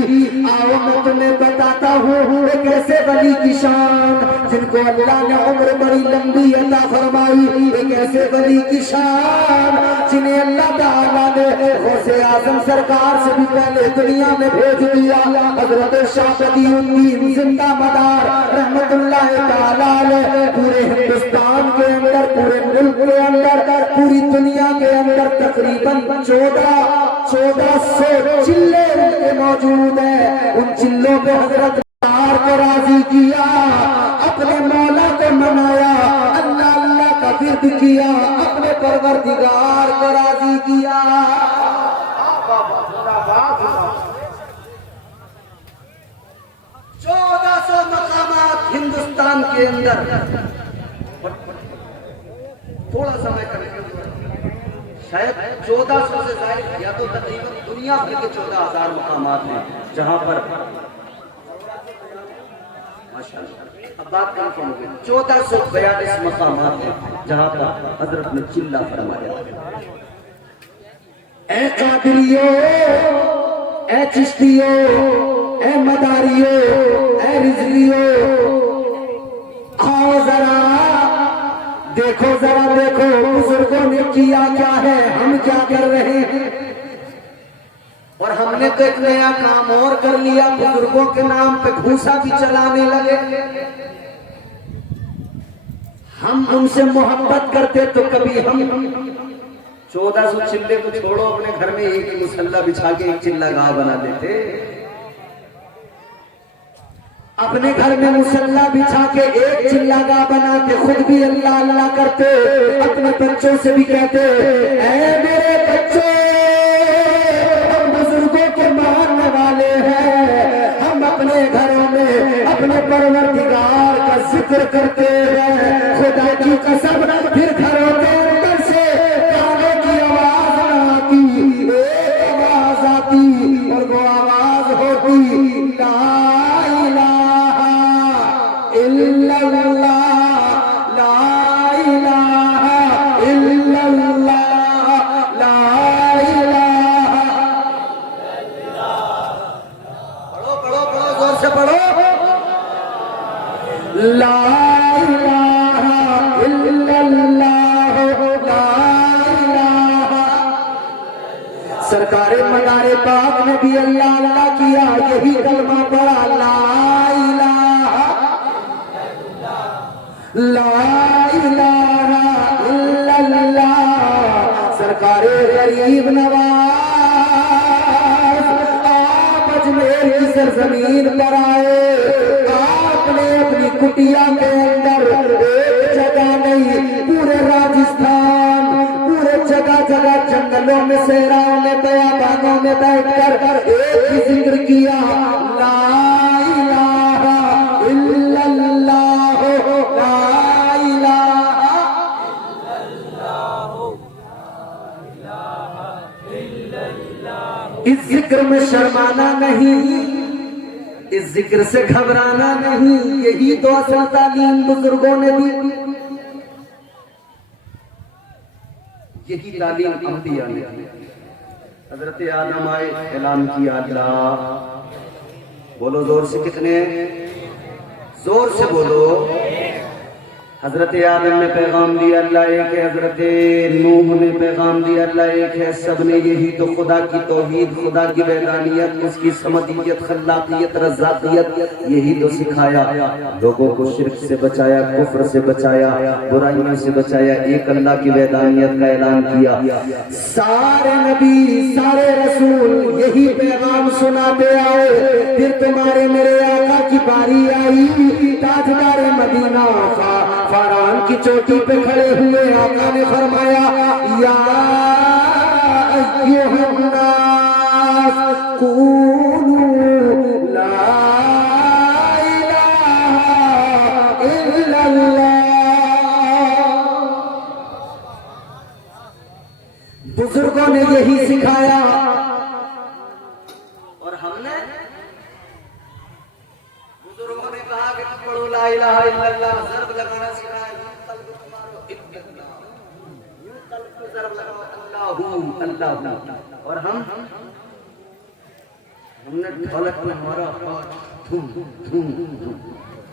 आओ मैं तुम्हें बताता हूँ एक ऐसे वली की शान जिनको अल्लाह ने उम्र बड़ी लंबी अता फरमाई, एक ऐसे वली की शान जिन्हें अल्लाह ताला ने गौसे आजम सरकार से भी पहले दुनिया में भेज दिया। हजरत शाह बदीउद्दीन जिंदा मदार रहमतुल्लाह ताला अलैह पूरे हिंदुस्तान के अंदर, पूरे मुल्क के अंदर, पूरी दुनिया के अंदर तकरीबन 1400 चिल्ले उनके मौजूद है। उन चिल्लों पे हजरत को राजी किया, अपने मौला को मनाया, अल्लाह अल्लाह का विर्द किया, अपने परवरदिगार को राजी किया। 1400 मकामात हिंदुस्तान के अंदर, थोड़ा समय करेंगे शायद 1400 से ज्यादा या तो तकरीबन दुनिया भर के 14,000 मकामात हैं जहां पर माशाअल्लाह अब बात करें 1442 मकामात हैं जहां पर हजरत ने चिल्ला फरमाया, ए कादरियो, ए चिश्तियो, ए मदारियो, ए रिजवियो, आओ जरा देखो, जरा देखो बुजुर्गों ने किया क्या है, हम क्या कर रहे हैं। और हमने तो एक नया काम और कर लिया, बुजुर्गों के नाम पे भूसा भी चलाने लगे। हम उनसे मोहब्बत करते तो कभी हम 1400 चिल्ले को छोड़ो, अपने घर में एक ही मुसल्ला बिछा के एक चिल्ला गांव बना देते। अपने घर में मुसल्ला बिछा के एक चिल्ला गांव बनाते, खुद भी अल्लाह अल्लाह करते, अपने बच्चों से भी कहते, ऐ मेरे बच्चों, हम बुजुर्गों के मानने वाले हैं, हम अपने घरों में अपने परवरदिगार का जिक्र करते हैं। खुदा की कसम, फिर घरों के अंदर से गाने की आवाज आती, एक आवाज आती और वो आवाज होती, ला इलाहा इल्लल्लाह, ला इलाहा इल्लल्लाह, ला इलाहा। पढ़ो पढ़ो पढ़ो, जोर से पढ़ो, ला इलाहा इल्लल्लाह, ला इलाहा। सरकारे मदारे पाक ने भी अल्लाह अल्लाह किया, यही कलमा पढ़ा, ला इलाहा, ला इलाहा इल्लल्लाह। सरकारे गरीब नवाज आप अजमेर की सरजमीन पर आए, आपने अपनी कुटिया के अंदर एक जगह नहीं, पूरे राजस्थान, पूरे जगह जगह जंगलों में, सहराओं में, बयाबानों में बैठकर एक ही जिक्र किया, ला इलाहा इल्लल्लाह, ला इलाहा। इस जिक्र में शर्माना नहीं, इस जिक्र से घबराना नहीं, यही तो असल तालीम बुजुर्गों ने दी, यही तालीम अंबिया ने दी। हजरत आदम आए, ऐलान किया, अल्लाह, बोलो जोर से, कितने जोर से बोलो। हजरत आदम ने पैगाम दिया, अल्लाह एक है। हजरत नूह ने पैगाम दिया, अल्लाह एक है। सब ने यही तो खुदा की तौहीद, खुदा की वैदानियत, उसकी समदियत, खल्लाकियत, रज़ाकियत, यही तो सिखाया। लोगों को शिर्क से बचाया, कुफ्र से बचाया, बुराइयों से बचाया, एक अल्लाह की वैदानियत का ऐलान किया। सारे नबी, सारे रसूल यही पैगाम सुनाते आए। फिर तुम्हारे मेरे आका की बारी आई, ताजदार मदीना फरान की चोटी पे खड़े हुए आका ने फरमाया, या अय्युहन्नास कूलू ला इलाहा इल्लल्लाह। बुजुर्गों ने यही सिखाया और हमने, बुजुर्गों ने कहा कि पढ़ो ला इलाहा इल्लल्लाह, ज़र्ब लगाना सिखाया, ज़र्ब लगाओ, अल्लाहू अल्लाहू। और हमने ढोलक में हमारा धूम धूम धूम,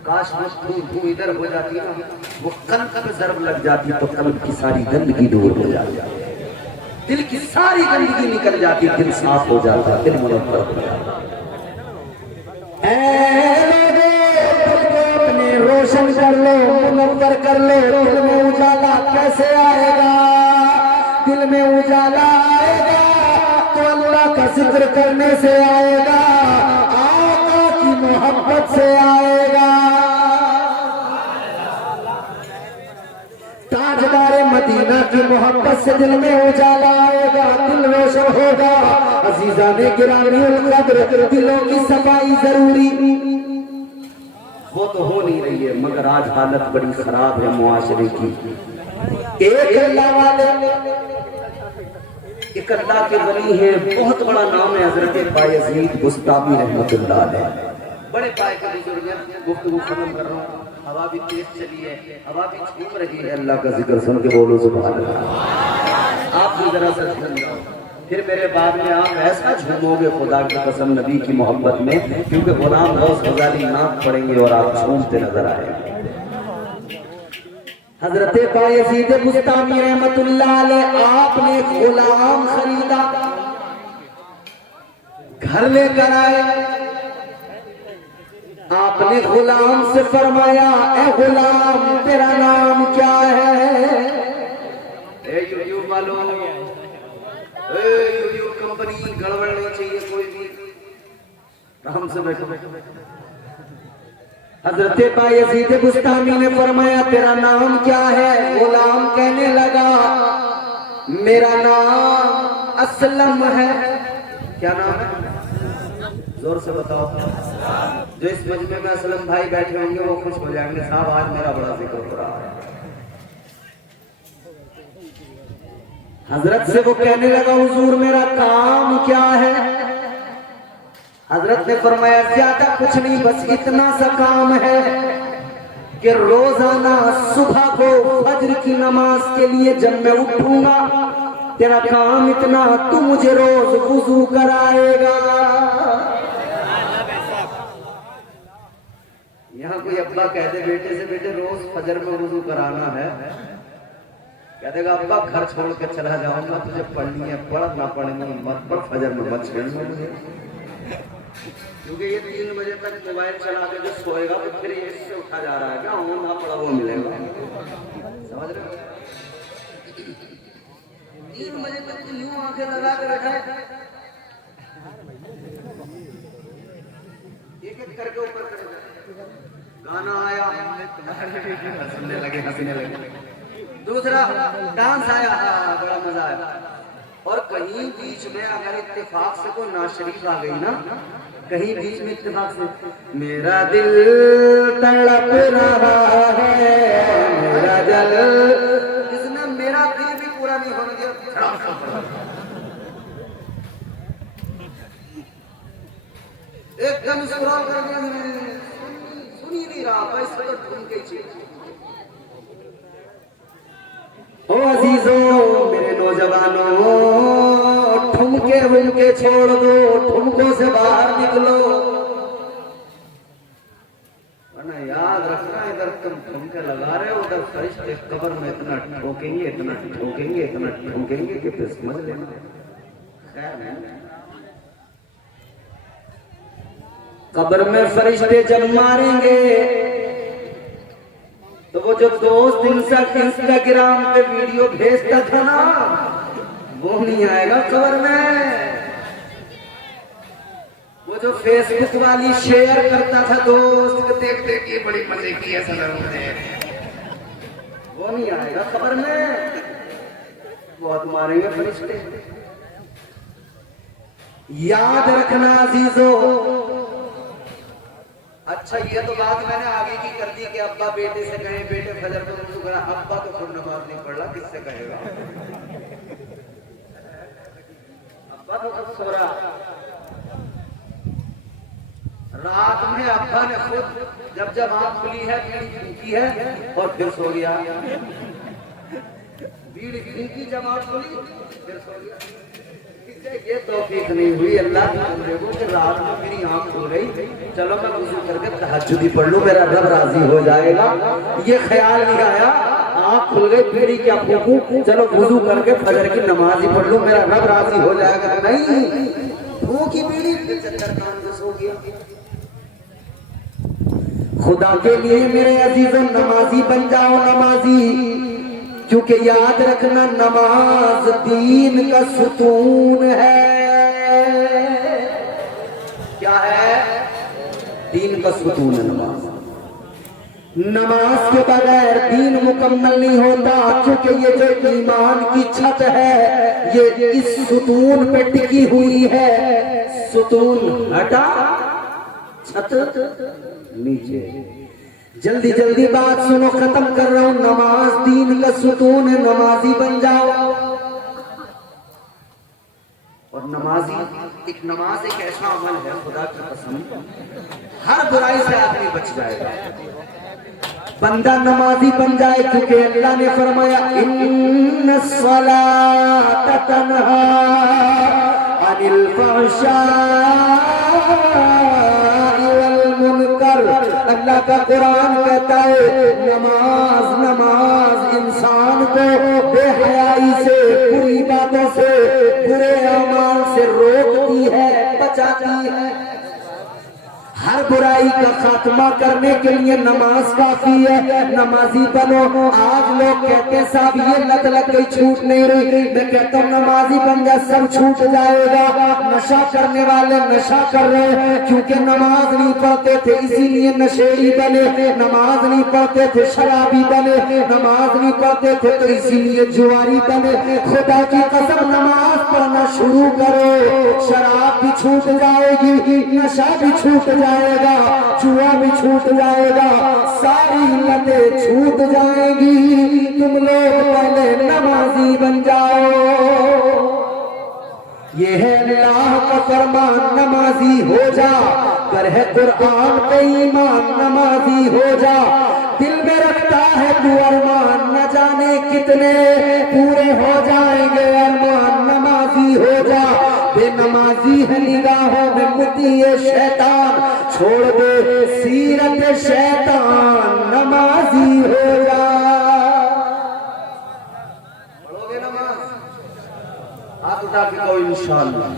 काश वो धूम धूम इधर हो जाती ना, वो कल्ब पे ज़र्ब लग जाती तो कल्ब की सारी गंदगी दूर हो जाती, दिल की सारी गंदगी निकल जाती, दिल साफ हो जाता, दिल मुनव्वर हो जाता। रोशन कर लो, मुनव्वर कर लो, दिल में उजाला कैसे आएगा? दिल में उजाला आएगा तो अल्लाह का जिक्र करने से आएगा, आका की मोहब्बत से आएगा। मोहब्बत से दिल में उजाला आएगा, दिल रोशन होगा। अजीजा ने गिरानी कद्र, दिलों की सफाई जरूरी वो तो हो नहीं रही है, मगर आज हालत बड़ी खराब है मुआशरे की। एक अल्लाह वाले, एक अल्लाह के वली है, बहुत बड़ा नाम है हजरत बायजीद बुस्तामी रहमतुल्लाह अलैह। बड़े पाए के बुजुर्ग हैं। गुफ्तगू खत्म कर रहा हूँ, हवा भी तेज चली है, हवा भी झूम रही है। अल्लाह का जिक्र सुन के बोलो सुभान अल्लाह। आप भी जरा सा झूम जाओ, फिर मेरे बाद में आप ऐसा झूमोगे खुदा की कसम नबी की मोहब्बत में, क्योंकि गुलाम गौस गजाली नाम पढ़ेंगे और आप झूमते नजर आएंगे। हजरत बायजीद बुस्तामी रहमतुल्लाह अलैह, आपने एक गुलाम खरीदा, घर लेकर आए। आपने गुलाम से फरमाया, ए गुलाम तेरा नाम क्या है? यूट्यूब वालों, यूट्यूब कंपनी गड़बड़ नहीं चाहिए कोई भी, आराम से बैठो। हजरत बायजीद बुस्तामी ने फरमाया, तेरा नाम क्या है? गुलाम कहने लगा, मेरा नाम असलम है। क्या नाम है? जोर से बताओ। जो इस मजमे में असलम भाई बैठे होंगे वो खुश हो जाएंगे, साहब आज मेरा बड़ा जिक्र हो रहा है। हजरत से वो कहने लगा, हुजूर मेरा काम क्या है? हजरत ने फरमाया, ज्यादा कुछ नहीं, बस इतना सा काम है कि रोजाना सुबह को फज्र की नमाज के लिए जब मैं उठूंगा, तेरा काम इतना, तू मुझे रोज वुजू कराएगा। यहाँ कोई अब्बा कह दे बेटे से, बेटे रोज फजर में वुजू कराना है, कह देगा अब्बा घर छोड़ के चला जाऊंगा, तुझे पढ़नी है पढ़, ना पढ़नी मत पढ़, फजर में मत छेड़ना मुझे। क्योंकि ये 3 बजे तक मोबाइल चला के जो सोएगा तो फिर ये इससे उठा जा रहा है, क्या हो ना पड़ा वो मिलेगा, समझ रहे हो? 3 बजे तक तो यूं आंखें लगा के रखा है, एक करके ऊपर करेगा। गाना आया हंसने लगे, हंसने लगे। दूसरा डांस आया, बड़ा मजा आया। और कहीं बीच में अगर इत्तेफाक से कोई नाशरीफ आ गई ना, कहीं बीच में इत्तेफाक से, मेरा दिल तड़प रहा है, मेरा दिल, इसने मेरा दिल भी पूरा नहीं होने दिया, एकदम स्क्रॉल कर दिया, सुन ही नहीं रहा, पैसे तो ढूंढ के चाहिए। ओ अजीजों, मेरे नौजवानों, ठुमके हुमके छोड़ दो, ठुमकों से बाहर निकलो, वरना याद रखना इधर तुम ठुमके लगा रहे हो, उधर फरिश्ते कब्र में इतना ठोकेंगे, इतना ठोकेंगे, इतना ठोकेंगे कि फिर समझ लेना। खैर नहीं, कब्र में फरिश्ते जब मारेंगे तो वो जो दोस्त इंस्टाग्राम पे वीडियो भेजता था ना, वो नहीं आएगा कब्र में। वो जो फेसबुक वाली शेयर करता था दोस्त को देख देख के बड़ी मजे की है सदर में, वो नहीं आएगा कब्र में, बहुत मारेंगे फरिश्ते। याद रखना अजीजों। अच्छा ये तो बात मैंने आगे की कर दी कि अब्बा बेटे से कहे बेटे फजर में वुजू करा, अब्बा तो खुद नमाज नहीं पढ़ रहा, किससे कहेगा? अब्बा तो खुद सो रहा, रात में अब्बा ने खुद जब जब आंख खुली है बीड़ी फूंकी है और फिर सो गया, बीड़ी फूंकी जब आंख खुली फिर सो गया। ये तौफीक नहीं हुई अल्लाह की बंदे को कि रात में मेरी आंख खुल गई, चलो मैं वुजू करके तहज्जुदी पढ़ लूं, मेरा रब राजी हो जाएगा। ये ख्याल नहीं आया, आंख खुल गई बीड़ी क्या फूंकूं, चलो वुजू करके फजर की नमाज ही पढ़ लूं, मेरा रब राजी हो जाएगा। नहीं, फूंकी बीड़ी चक्कर कान से सो गया। खुदा के लिए मेरे अजीजों नमाजी बन जाओ, नमाजी, क्योंकि याद रखना नमाज दीन का सुतून है। क्या है? दीन का सुतून है नमाज। नमाज के बगैर दीन मुकम्मल नहीं होता, क्योंकि ये जो ईमान की छत है ये इस सुतून पे टिकी हुई है। सुतून हटा, छत नीचे। जल्दी जल्दी बात सुनो, खत्म कर रहा हूं। नमाज दीन का सुतून है, नमाजी बन जाओ। और नमाजी नमाज एक ऐसा अमल है, खुदा की कसम, हर बुराई से आदमी बच जाएगा। बंदा नमाजी बन जाए, क्योंकि अल्लाह ने फरमाया इन्नस्सलात तन्हा अनिल फहशाई वल मुनकर। अल्लाह का कुरान कहता है नमाज नमाज इंसान को बेहयाई से, बुरी बातों से, बुरे अमाल से रोकती है, बचाती है। हर बुराई का खात्मा करने के लिए नमाज काफी है। नमाजी बनो। आज लोग कहते हैं साहब ये लत लग गई, छूट नहीं रही। मैं कहता हूँ नमाजी बन जा, सब छूट जाएगा। नशा करने वाले नशा कर रहे हैं क्योंकि नमाज नहीं पढ़ते थे, इसीलिए नशेड़ी बने। नमाज नहीं पढ़ते थे, शराबी बने। नमाज नहीं पढ़ते थे तो इसीलिए जुआरी बने। खुदा की कसम नमाज पढ़ना शुरू करो, शराब भी छूट जाएगी, नशा भी छूट जाएगा, जुआ भी छूट जाएगा, सारी लतें छूट जाएगी। तुम लोग पहले नमाजी बन जाओ। ये है अल्लाह का फरमान, नमाजी हो जा। कर है कुरान पे ईमान, नमाजी हो जा। दिल में रखता है तू अरमान, न जाने कितने पूरे हो जाएंगे अरमान। नमाजी हो जा। बेनमाजी है निगाहों में मुती है शैतान, छोड़ दे सीरत शैतान, नमाजी हो जा। पढ़ोगे नमाज? हाथ उठा के कहो इंशाअल्लाह।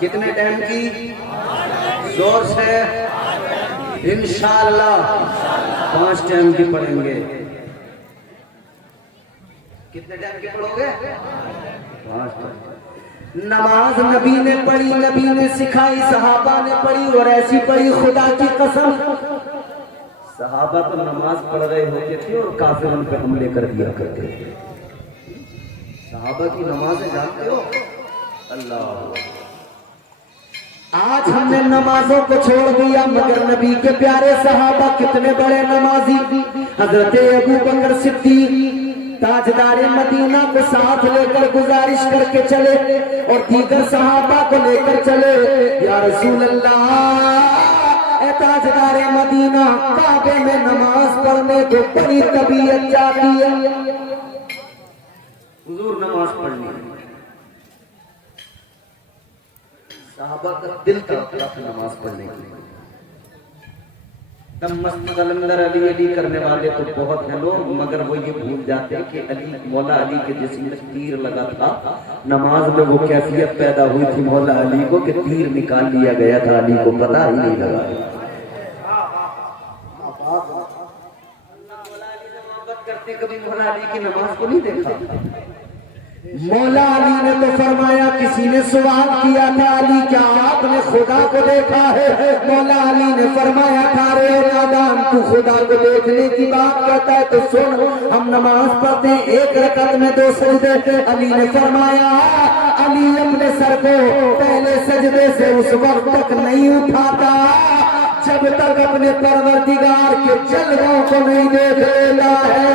कितने टाइम की? जोर से इंशाअल्लाह 5 टाइम की पढ़ेंगे। कितने टाइम की पढ़ोगे? 5 टाइम। नमाज नबी ने पढ़ी, नबी ने सिखाई, सहाबा ने पढ़ी और ऐसी पढ़ी खुदा की कसम। सहाबा तो नमाज पढ़ रहे होते थे और काफिर उन पे हमले कर दिया करते थे। सहाबा की नमाजें जानते हो? अल्लाह। आज हमने नमाजों को छोड़ दिया, मगर नबी के प्यारे सहाबा कितने बड़े नमाजी। हजरत अबू बकर सिद्दीक ताजदार मदीना को साथ लेकर गुजारिश करके चले और दीगर सहाबा को लेकर चले। या रसूल अल्लाह, ए ताजदार मदीना, काबे में नमाज पढ़ने को बड़ी तबीयत जाती है। हुजूर नमाज पढ़नी। सहाबा का दिल तड़पता था नमाज पढ़ने के लिए। दम मस्त कलंदर अली अली करने वाले तो बहुत हैं लोग, मगर वो ये भूल जाते हैं कि अली, मौला अली के जिस्म में तीर लगा था। नमाज में वो कैफियत पैदा हुई थी मौला अली को कि तीर निकाल लिया गया था, अली को पता ही नहीं लगा। मौला अली से मोहब्बत करते कभी मौला अली की नमाज को नहीं देखा। मौला अली ने तो फरमाया, किसी ने सवाल किया था अली क्या आपने खुदा को देखा है? मौला अली ने फरमाया था रे नादान, तू खुदा को देखने की बात कहता है तो सुन, हम नमाज पढ़ते हैं 1 रकअत में 2 सजदे। अली ने फरमाया, अली अपने सर को पहले सजदे से उस वक्त तक नहीं उठाता जब तक अपने परवरदिगार के जलवों को नहीं देख लेता है।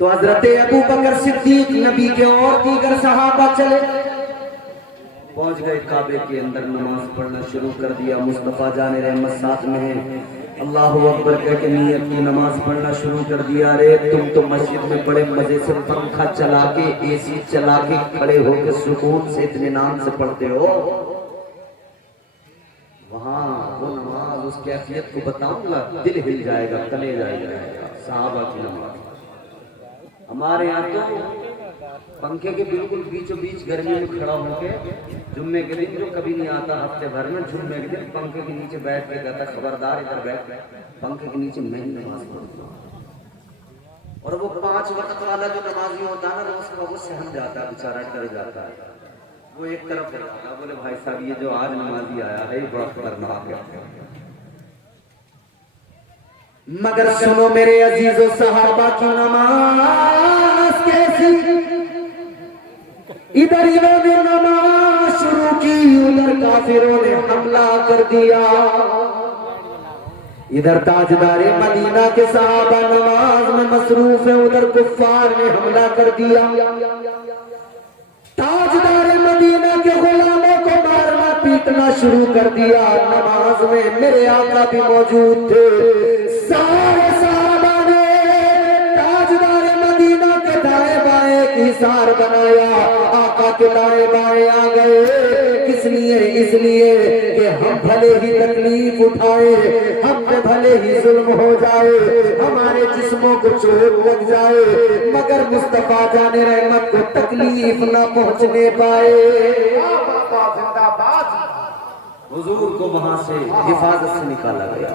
तो हजरत अबू बकर सिद्दीक, नबी के और दीगर सहाबा चले, पहुंच गए काबे के अंदर, नमाज पढ़ना शुरू कर दिया। मुस्तफा जाने रहमत साथ में है, अल्लाह अकबर कह के नियत की नमाज पढ़ना शुरू कर दिया। अरे तुम तो मस्जिद में बड़े मजे से पंखा चला के, एसी चला के, खड़े होकर सुकून से इत्मीनान से पढ़ते हो। वहां वो नमाज, उस कैफियत को बताऊंगा, दिल हिल जाएगा, कलेजा हिल जाएगा। सहाबा की नमाज। हमारे यहाँ तो पंखे के बिल्कुल बीचों बीच गर्मी में खड़ा होकर जुम्मे के दिन, जो कभी नहीं आता हफ्ते भर में, जुम्मे के दिन पंखे के नीचे बैठ के कहता खबरदार इधर बैठ, पंखे के नीचे मैं नमाज पढ़ूंगा। और वो 5 वक्त वाला जो नमाजी होता है ना, उसका वो सहम जाता है, बेचारा डर जाता है। वो एक तरफ हो जाता है, बोले भाई साहब ये जो आज नमाजी आया है बड़ा खतरनाक है। मगर सुनो मेरे अजीजों, सहाबा की नमाज कैसी, इधर इन्होंने नमाज शुरू की, उधर काफिरों ने हमला कर दिया। इधर ताजदारे मदीना के सहाबा नमाज में मसरूफ है, उधर कुफ्फार ने हमला कर दिया। ताजदारे मदीना के गुलामों को मारना पीटना शुरू कर दिया। नमाज में मेरे आका भी मौजूद थे। सारे सहाबा ने ताजदारे मदीना के दाएं बाएं एक हिसार बनाया, आका के दाएं बाएं आ गए। किस लिए? इसलिए कि हम भले ही तकलीफ उठाए, हम पे भले ही जुल्म हो जाए, हमारे जिस्मों को चोट लग जाए, मगर मुस्तफा जाने रहमत को तकलीफ न पहुंचने पाए। हुजूर को वहां से हिफाजत से निकाला गया।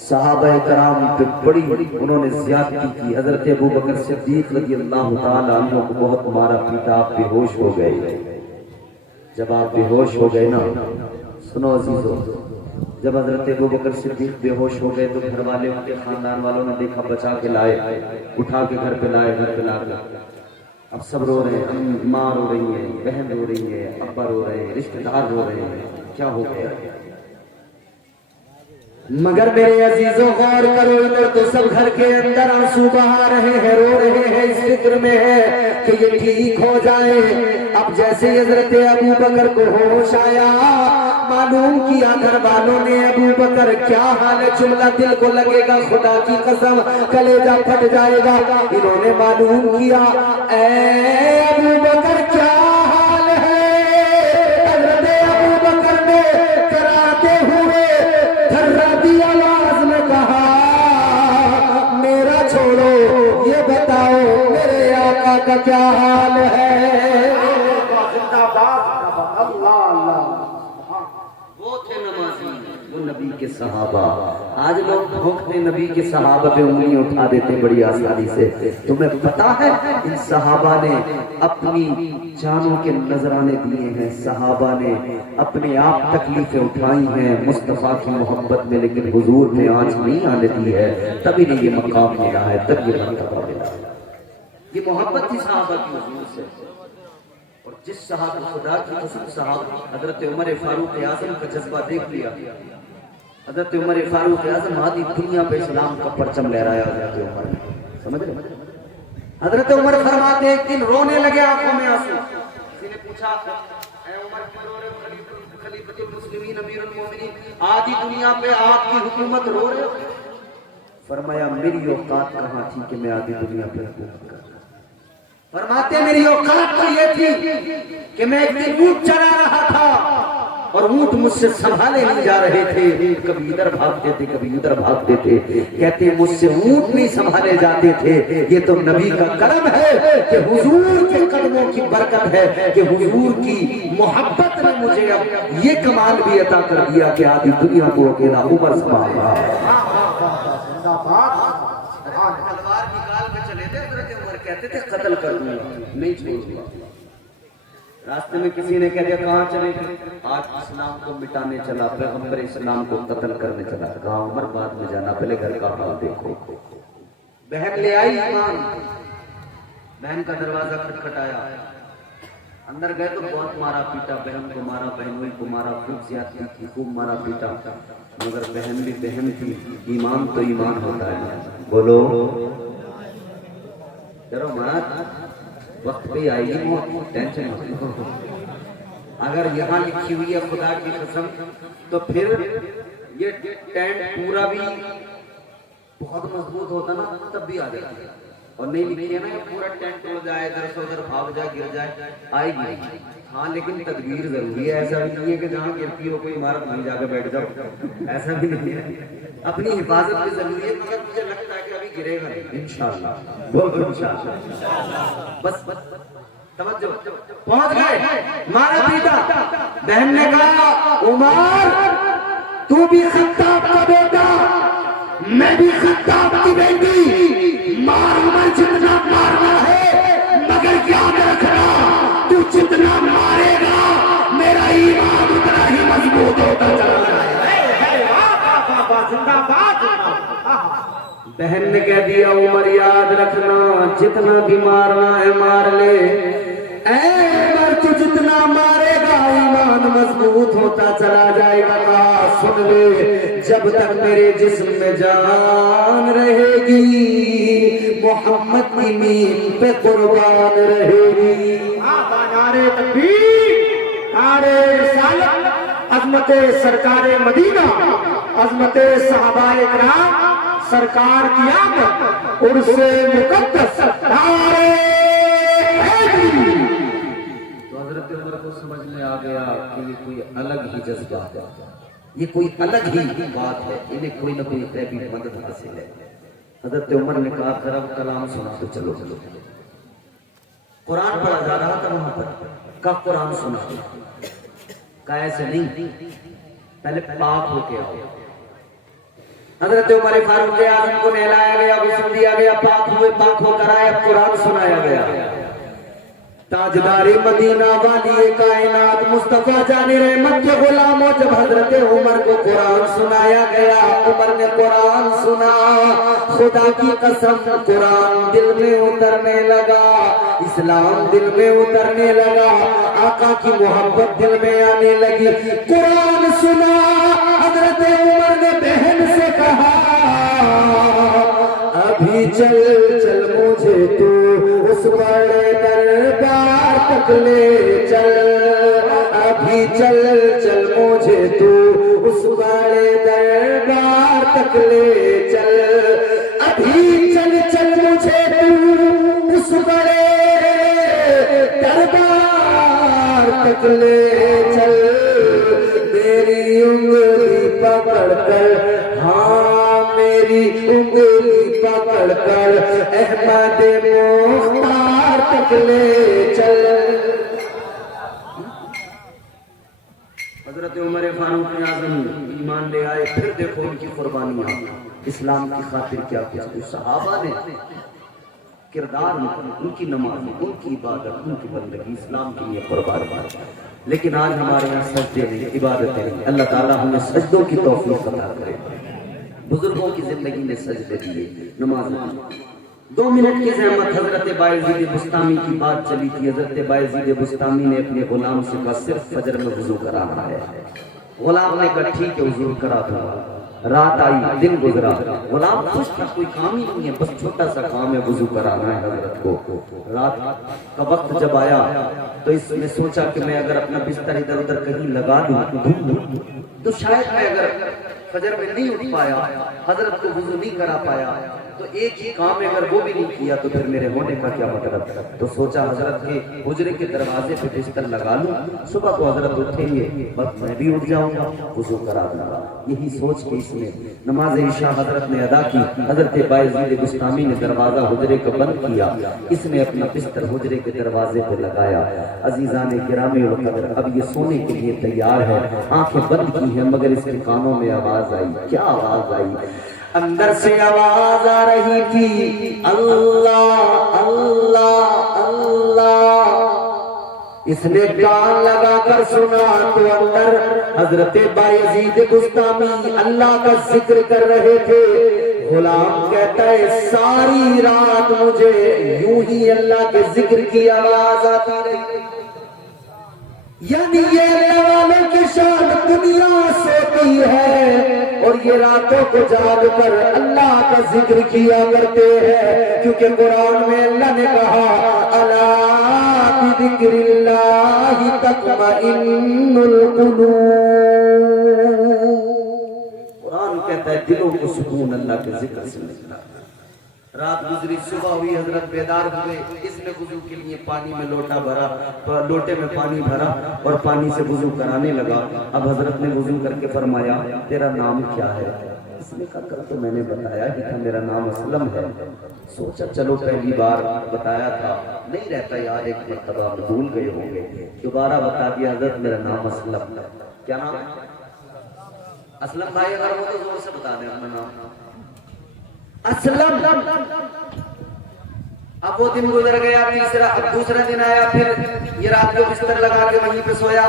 सहाबा कराम पे बड़ी उन्होंने ज्यादती की। हजरत अबू बकर सिद्दीक रज़ियल्लाहु ताला अन्हु को बहुत मारा पीटा, आप बेहोश हो गए। जब आप बेहोश हो गए ना, सुनो अजीजों, जब हजरत अबू बकर सिद्दीक बेहोश हो गए तो घर वाले, उनके खानदान वालों ने देखा, बचा के लाए, उठा के घर पे लाए। घर पे लाकर अब सब रो रहे हैं, माँ रो रही है, बहन रो रही है, अब्बा रो रहे हैं, रिश्तेदार रो रहे हैं, क्या हो गया। मगर मेरे अजीजों गौर करो, इधर तो सब घर के अंदर आंसू बहा रहे हैं, रो रहे हैं, इस फिक्र में है कि ये ठीक हो जाए। अब जैसे हजरत अबू बकर को होश आया, मालूम किया घर वालों ने, अबू बकर क्या हाल है, जुमला दिल को लगेगा, खुदा की कसम कलेजा फट जाएगा। इन्होंने मालूम किया, ऐ अबू बकर क्या हाल है। हजरत अबू बकर ने कराते हुए थर्राती आवाज में कहा, मेरा छोड़ो, ये बताओ मेरे आका का क्या हाल है। वो थे नमाजी, वो नबी के सहाबा। आज लोग भोंकते नबी के सहाबा पे उंगली उठा देते बड़ी आसानी से। तुम्हें पता है इन सहाबा ने अपनी जानों के नजराने दिए हैं, सहाबा ने अपने आप तकलीफें उठाई हैं मुस्तफा की मोहब्बत में, लेकिन हुजूर ने आज नहीं आने दी है, तभी नहीं ये मकाम मिला है, तब ये मर्तबा मिला है। ये मोहब्बत थी सहाबा की हुजूर से। और जिस सहाबा, खुदा की कसम, सहाबा हजरत उमर फारूक आजम का जज्बा देख लिया। हजरत उमर फारूक आजम आधी दुनिया पे इस्लाम का परचम लहराया। हजरत उमर, समझ रहे, हजरत उमर फरमाते, एक दिन रोने लगे, आंखों में आंसू। किसी ने पूछा, ऐ उमर क्यों रो रहे हो, खलीफतुल मुस्लिमीन अमीरुल मोमिनीन, आधी दुनिया पे आपकी हुकूमत, रो रहे हो। फरमाया, मेरी औकात कहाँ थी कि मैं आधी दुनिया पे हुकूमत करता। फरमाते, मेरी औकात तो ये थी कि मैं एक दिन ऊंट चला रहा था और ऊंट मुझसे संभाले नहीं जा रहे थे, कभी इधर भागते थे, कभी उधर भागते थे। कहते मुझसे ऊंट नहीं संभाले जाते थे। ये तो नबी का करम है कि हुजूर के कदमों की बरकत है कि हुजूर की मोहब्बत ने मुझे अब ये कमाल भी अता कर दिया कि आधी दुनिया को अकेला उमर संभाला। तलवार निकाल के चले थे, हजरत उमर कहते थे कत्ल कर दूंगा, नहीं छोड़ूंगा। रास्ते में किसी ने कह दिया, कहाँ चले थे? आज इस्लाम को मिटाने चला, पैगंबर इस्लाम को कत्ल करने चला। कहा उमर बाद में जाना, पहले घर का हाल देखो। बहन ले आई ईमान, बहन का दरवाजा खटखटाया, अंदर गए तो बहुत मारा पीटा, बहन को मारा, बहनों को मारा, खूब ज्यादती की, खूब मारा पीटा। मगर बहन भी बहन थी, ईमान तो ईमान होता है। बोलो चलो महाराज, वक्त भी आएगी मौत, टेंशन मत। अगर यहाँ लिखी हुई है खुदा की कसम, तो फिर ये टेंट पूरा भी बहुत मजबूत होता ना, तब भी आ जाएगी। और नहीं लिखी है ना, पूरा टेंट हो जाए, इधर से उधर भाग जाए, गिर जाए, आएगी। हाँ, लेकिन तदबीर जरूरी है। ऐसा भी नहीं है कि जहाँ गिरती हो कोई इमारत वहीं जाकर बैठ जाओ, ऐसा भी नहीं है। अपनी हिफाजत भी जरूरी है, मगर मुझे लगता है कि अभी गिरेगा नहीं, इंशाअल्लाह। बोलो इंशाअल्लाह। बस तवज्जो, पहुंच गए, मारा पीटा। बहन ने कहा, उमर तू भी खत्ताब का बेटा, मैं भी खत्ताब की बेटी, मार मजबूत होता चला जाए। जिंदाबाद बहन ने कह दिया उमर याद रखना, जितना भी मारना है मार ले, उमर तू जितना मारेगा ईमान मजबूत होता चला जाएगा। कहा सुन ले, जब तक मेरे जिस्म में जान रहेगी मोहम्मद की मीन पे कुर्बान रहेगी। नारे तकबीर, नारे रिसालत, अज़मते सरकारे मदीना, अज़मते सहाबाए किराम, सरकार की आमद, उर्से मुक़द्दस, नारे हैदरी। तो हजरत उमर को समझ में आ गया कि ये कोई अलग ही जज्बा है, ये कोई अलग ही बात है, इन्हें कोई ना कोई तैबी मदद हासिल है। हजरत उमर ने कहा करम कलाम सुना तो चलो चलो। कुरान पढ़ा जा रहा था वहां पर, का कुरान सुना, का ऐसे नहीं, पहले पाक होके आओ। हजरत उमर फारूक आजम को नहलाया गया, गुस्ल दिया गया, पाक हुए, पाक होकर आए, अब कुरान सुनाया गया। ताजदारी मदीना वाली कायनात मुस्तफा जाने रहमत के गुलामों, जब हजरत उमर को कुरान सुनाया गया, उमर ने कुरान सुना, खुदा की कसम कुरान दिल में उतरने लगा, इस्लाम दिल में उतरने लगा, आका की मोहब्बत दिल में आने लगी। कुरान सुना, हजरत उमर ने बहन से कहा अभी चल चल मुझे तू उस बड़े दरबार तक ले चल, अभी चल चल मुझे तू उस बड़े दरबार तक ले चल, अभी चल चल मुझे तू उस बड़े दरबार तक ले चल, मेरी उंगली पकड़ कर, हाँ मेरी उंगली पकड़ कर अहमद मुख्तार तक ले चल। हजरत उमर फारूक आज़म ईमान ले आए, फिर देखो उनकी कुर्बानियां, इस्लाम की खातिर क्या कुछ सहाबा ने किरदार, उनकी नमाज, उनकी इबादत, उनकी बंदगी इस्लाम के लिए कुर्बान। लेकिन आज हमारे यहाँ सजदे नहीं, इबादतें नहीं। अल्लाह ताला हमें सजदों की तौफीक अता करे। बुजुर्गों की जिंदगी में सजदे दिए, नमाज। 2 मिनट की ज़हमत, हजरत बायज़ीद बुस्तामी की बात चली थी। हजरत बायज़ीद बुस्तामी ने अपने गुलाम से कहा सिर्फ फजर में वुजू कराना है। गुलाम ने कहा ठीक है वुजू करा दूंगा। रात आई, दिन गुजरा, गुलाम खुश था, कोई काम ही नहीं है, बस छोटा सा काम है, वुजू कराना है हजरत को। रात का वक्त जब आया तो इसने सोचा कि मैं अगर अपना बिस्तर इधर उधर कहीं लगा दूं तो शायद मैं अगर फजर में नहीं उठ पाया, हजरत को वुजू नहीं करा पाया, तो एक ही काम है, अगर वो भी नहीं किया तो फिर मेरे होने का क्या मतलब। तो सोचा हजरत के हुजरे के दरवाजे पे बिस्तर लगा लूं, सुबह को हजरत उठेंगे बस मैं भी उठ जाऊंगा, वुजू करा दूंगा। यही सोच के इसने नमाज इशा हजरत ने अदा की। हजरत बायज़ीद बुस्तामी ने दरवाजा हुजरे को बंद किया, इसने अपना बिस्तर हुजरे के दरवाजे पे लगाया। अजीजान गिरामी और कदर, अब ये सोने के लिए तैयार है, आंखें बंद की है, मगर इसके कानों में आवाज आई। क्या आवाज आई? अंदर से आवाज आ रही थी अल्लाह अल्लाह अल्लाह। इसने कान लगाकर सुना तो अंदर हजरत बायज़ीद बुस्तामी अल्लाह का जिक्र कर रहे थे। गुलाम कहता है सारी रात मुझे यूं ही अल्लाह के जिक्र की आवाज आती रही। यानी ये अल्लाह वालों की शान दुनिया सोती है और ये रातों को जाग कर अल्लाह का जिक्र किया करते हैं, क्योंकि कुरान में अल्लाह ने कहा अला बिज़िक्रिल्लाहि तत्मइन्नुल कुलूब। कुरान कहता है दिलों को सुकून अल्लाह के जिक्र से मिलता है। रात गुजरी, सुबह हुई, हजरत बेदार हुए। इसने वुजू के लिए पानी में लोटा भरा, तो लोटे में पानी भरा और पानी से वुजू कराने लगा। अब हजरत ने वुजू करके फरमाया तेरा नाम क्या है? इसने कहा कल तो मैंने बताया ही था मेरा नाम असलम है। सोचा चलो पहली बार बताया था, नहीं रहता यार, एक मरतबा भूल गए होंगे, दोबारा बता दिया हजरत मेरा नाम असलम। क्या नाम है? असलम भाई अगर वो तो जोर से बता दें अपना नाम। असलम। अब वो दिन गुजर गया, तीसरा, अब दूसरा दिन आया, फिर ये रात को बिस्तर लगा के वहीं पे सोया।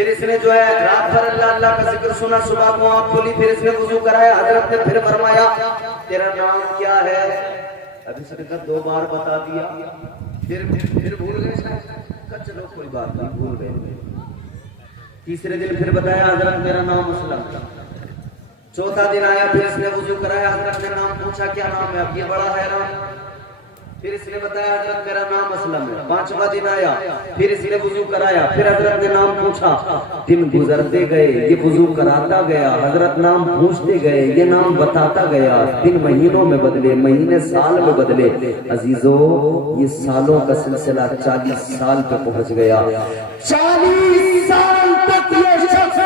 फिर इसने जो है रात भर अल्लाह अल्लाह का जिक्र सुना, सुबह को आँख खोली, फिर इसने वुजू कराया। हजरत ने फिर फरमाया तेरा नाम क्या है? अब इसने कहा 2 बार बता दिया, फिर भूल गए शायद। चलो कोई बात नहीं, भूल गए। तीसरे दिन फिर बताया हजरत मेरा नाम असलम। चौथा दिन आया, फिर इसने वुजू कराया, हजरत ने नाम पूछा क्या नाम है? अब ये बड़ा हैरान। फिर इसने बताया हजरत मेरा नाम असलम है। 5वां दिन आया, फिर इसने वुजू कराया, फिर हजरत ने नाम पूछा। दिन गुजरते गए, ये वुजू कराता गया, हजरत नाम पूछते गए, ये नाम बताता गया। दिन महीनों में बदले, महीने साल में बदले। अजीजों, ये सालों का सिलसिला 40 साल पे पहुंच गया। 40 साल तक ये शख्स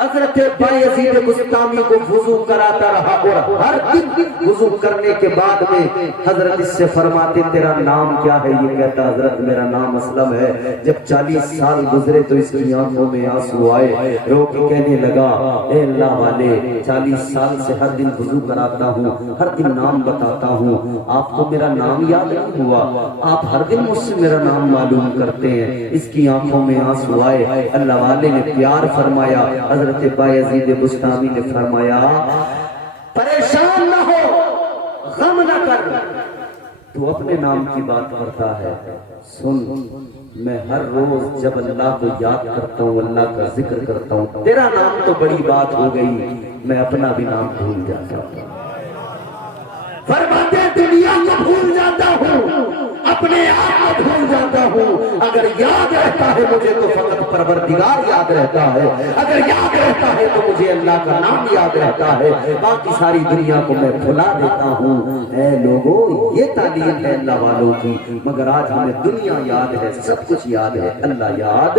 हजरत बायजीद बुस्तामी को वुजू कराता रहा और हर दिन वुजू करने के बाद में हजरत इससे फरमाते तेरा नाम क्या है? ये कहता हजरत मेरा नाम असलम है। जब 40 साल गुजरे तो इसकी आंखों में आंसू आए, रो के कहने लगा ए अल्लाह वाले, 40 साल से हर दिन वुजू कराता हूँ, हर दिन नाम बताता हूँ, आपको मेरा नाम याद नहीं हुआ? आप हर दिन मुझसे मेरा नाम मालूम करते हैं। इसकी आंखों में आंसू आए। अल्लाह वाले ने प्यार फरमाया। हजरत बायजीद बुस्तामी ने फरमाया परेशान न हो, गम न कर, तू अपने नाम की बात करता है। सुन, मैं हर रोज जब अल्लाह को याद करता हूँ, अल्लाह का जिक्र करता हूँ, तेरा नाम तो बड़ी बात हो गई, मैं अपना भी नाम भूल जाता हूँ। फरमाते दुनिया को भूल जाता हूँ, अपने आप को भूल जाता हूँ। अगर याद रहता है मुझे तो फकत परवरदिगार याद रहता है, अगर याद रहता है तो मुझे अल्लाह का नाम याद रहता है, बाकी सारी दुनिया को मैं भुला देता हूँ। ऐ लोगों, ये तालीम है अल्लाह वालों की, मगर आज हमें दुनिया याद है, सब कुछ याद है, अल्लाह याद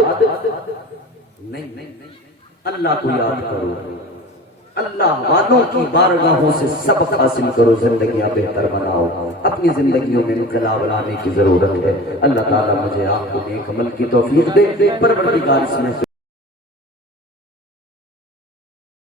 नहीं। अल्लाह को याद करो, अल्लाह वालों की बारगाहों से सबक हासिल करो, जिंदगियां बेहतर बनाओ। अपनी जिंदगियों में इनकलाब लाने की जरूरत है। अल्लाह ताला मुझे आपको नेक अमल की तौफीक दे। परवरदिगार इसमें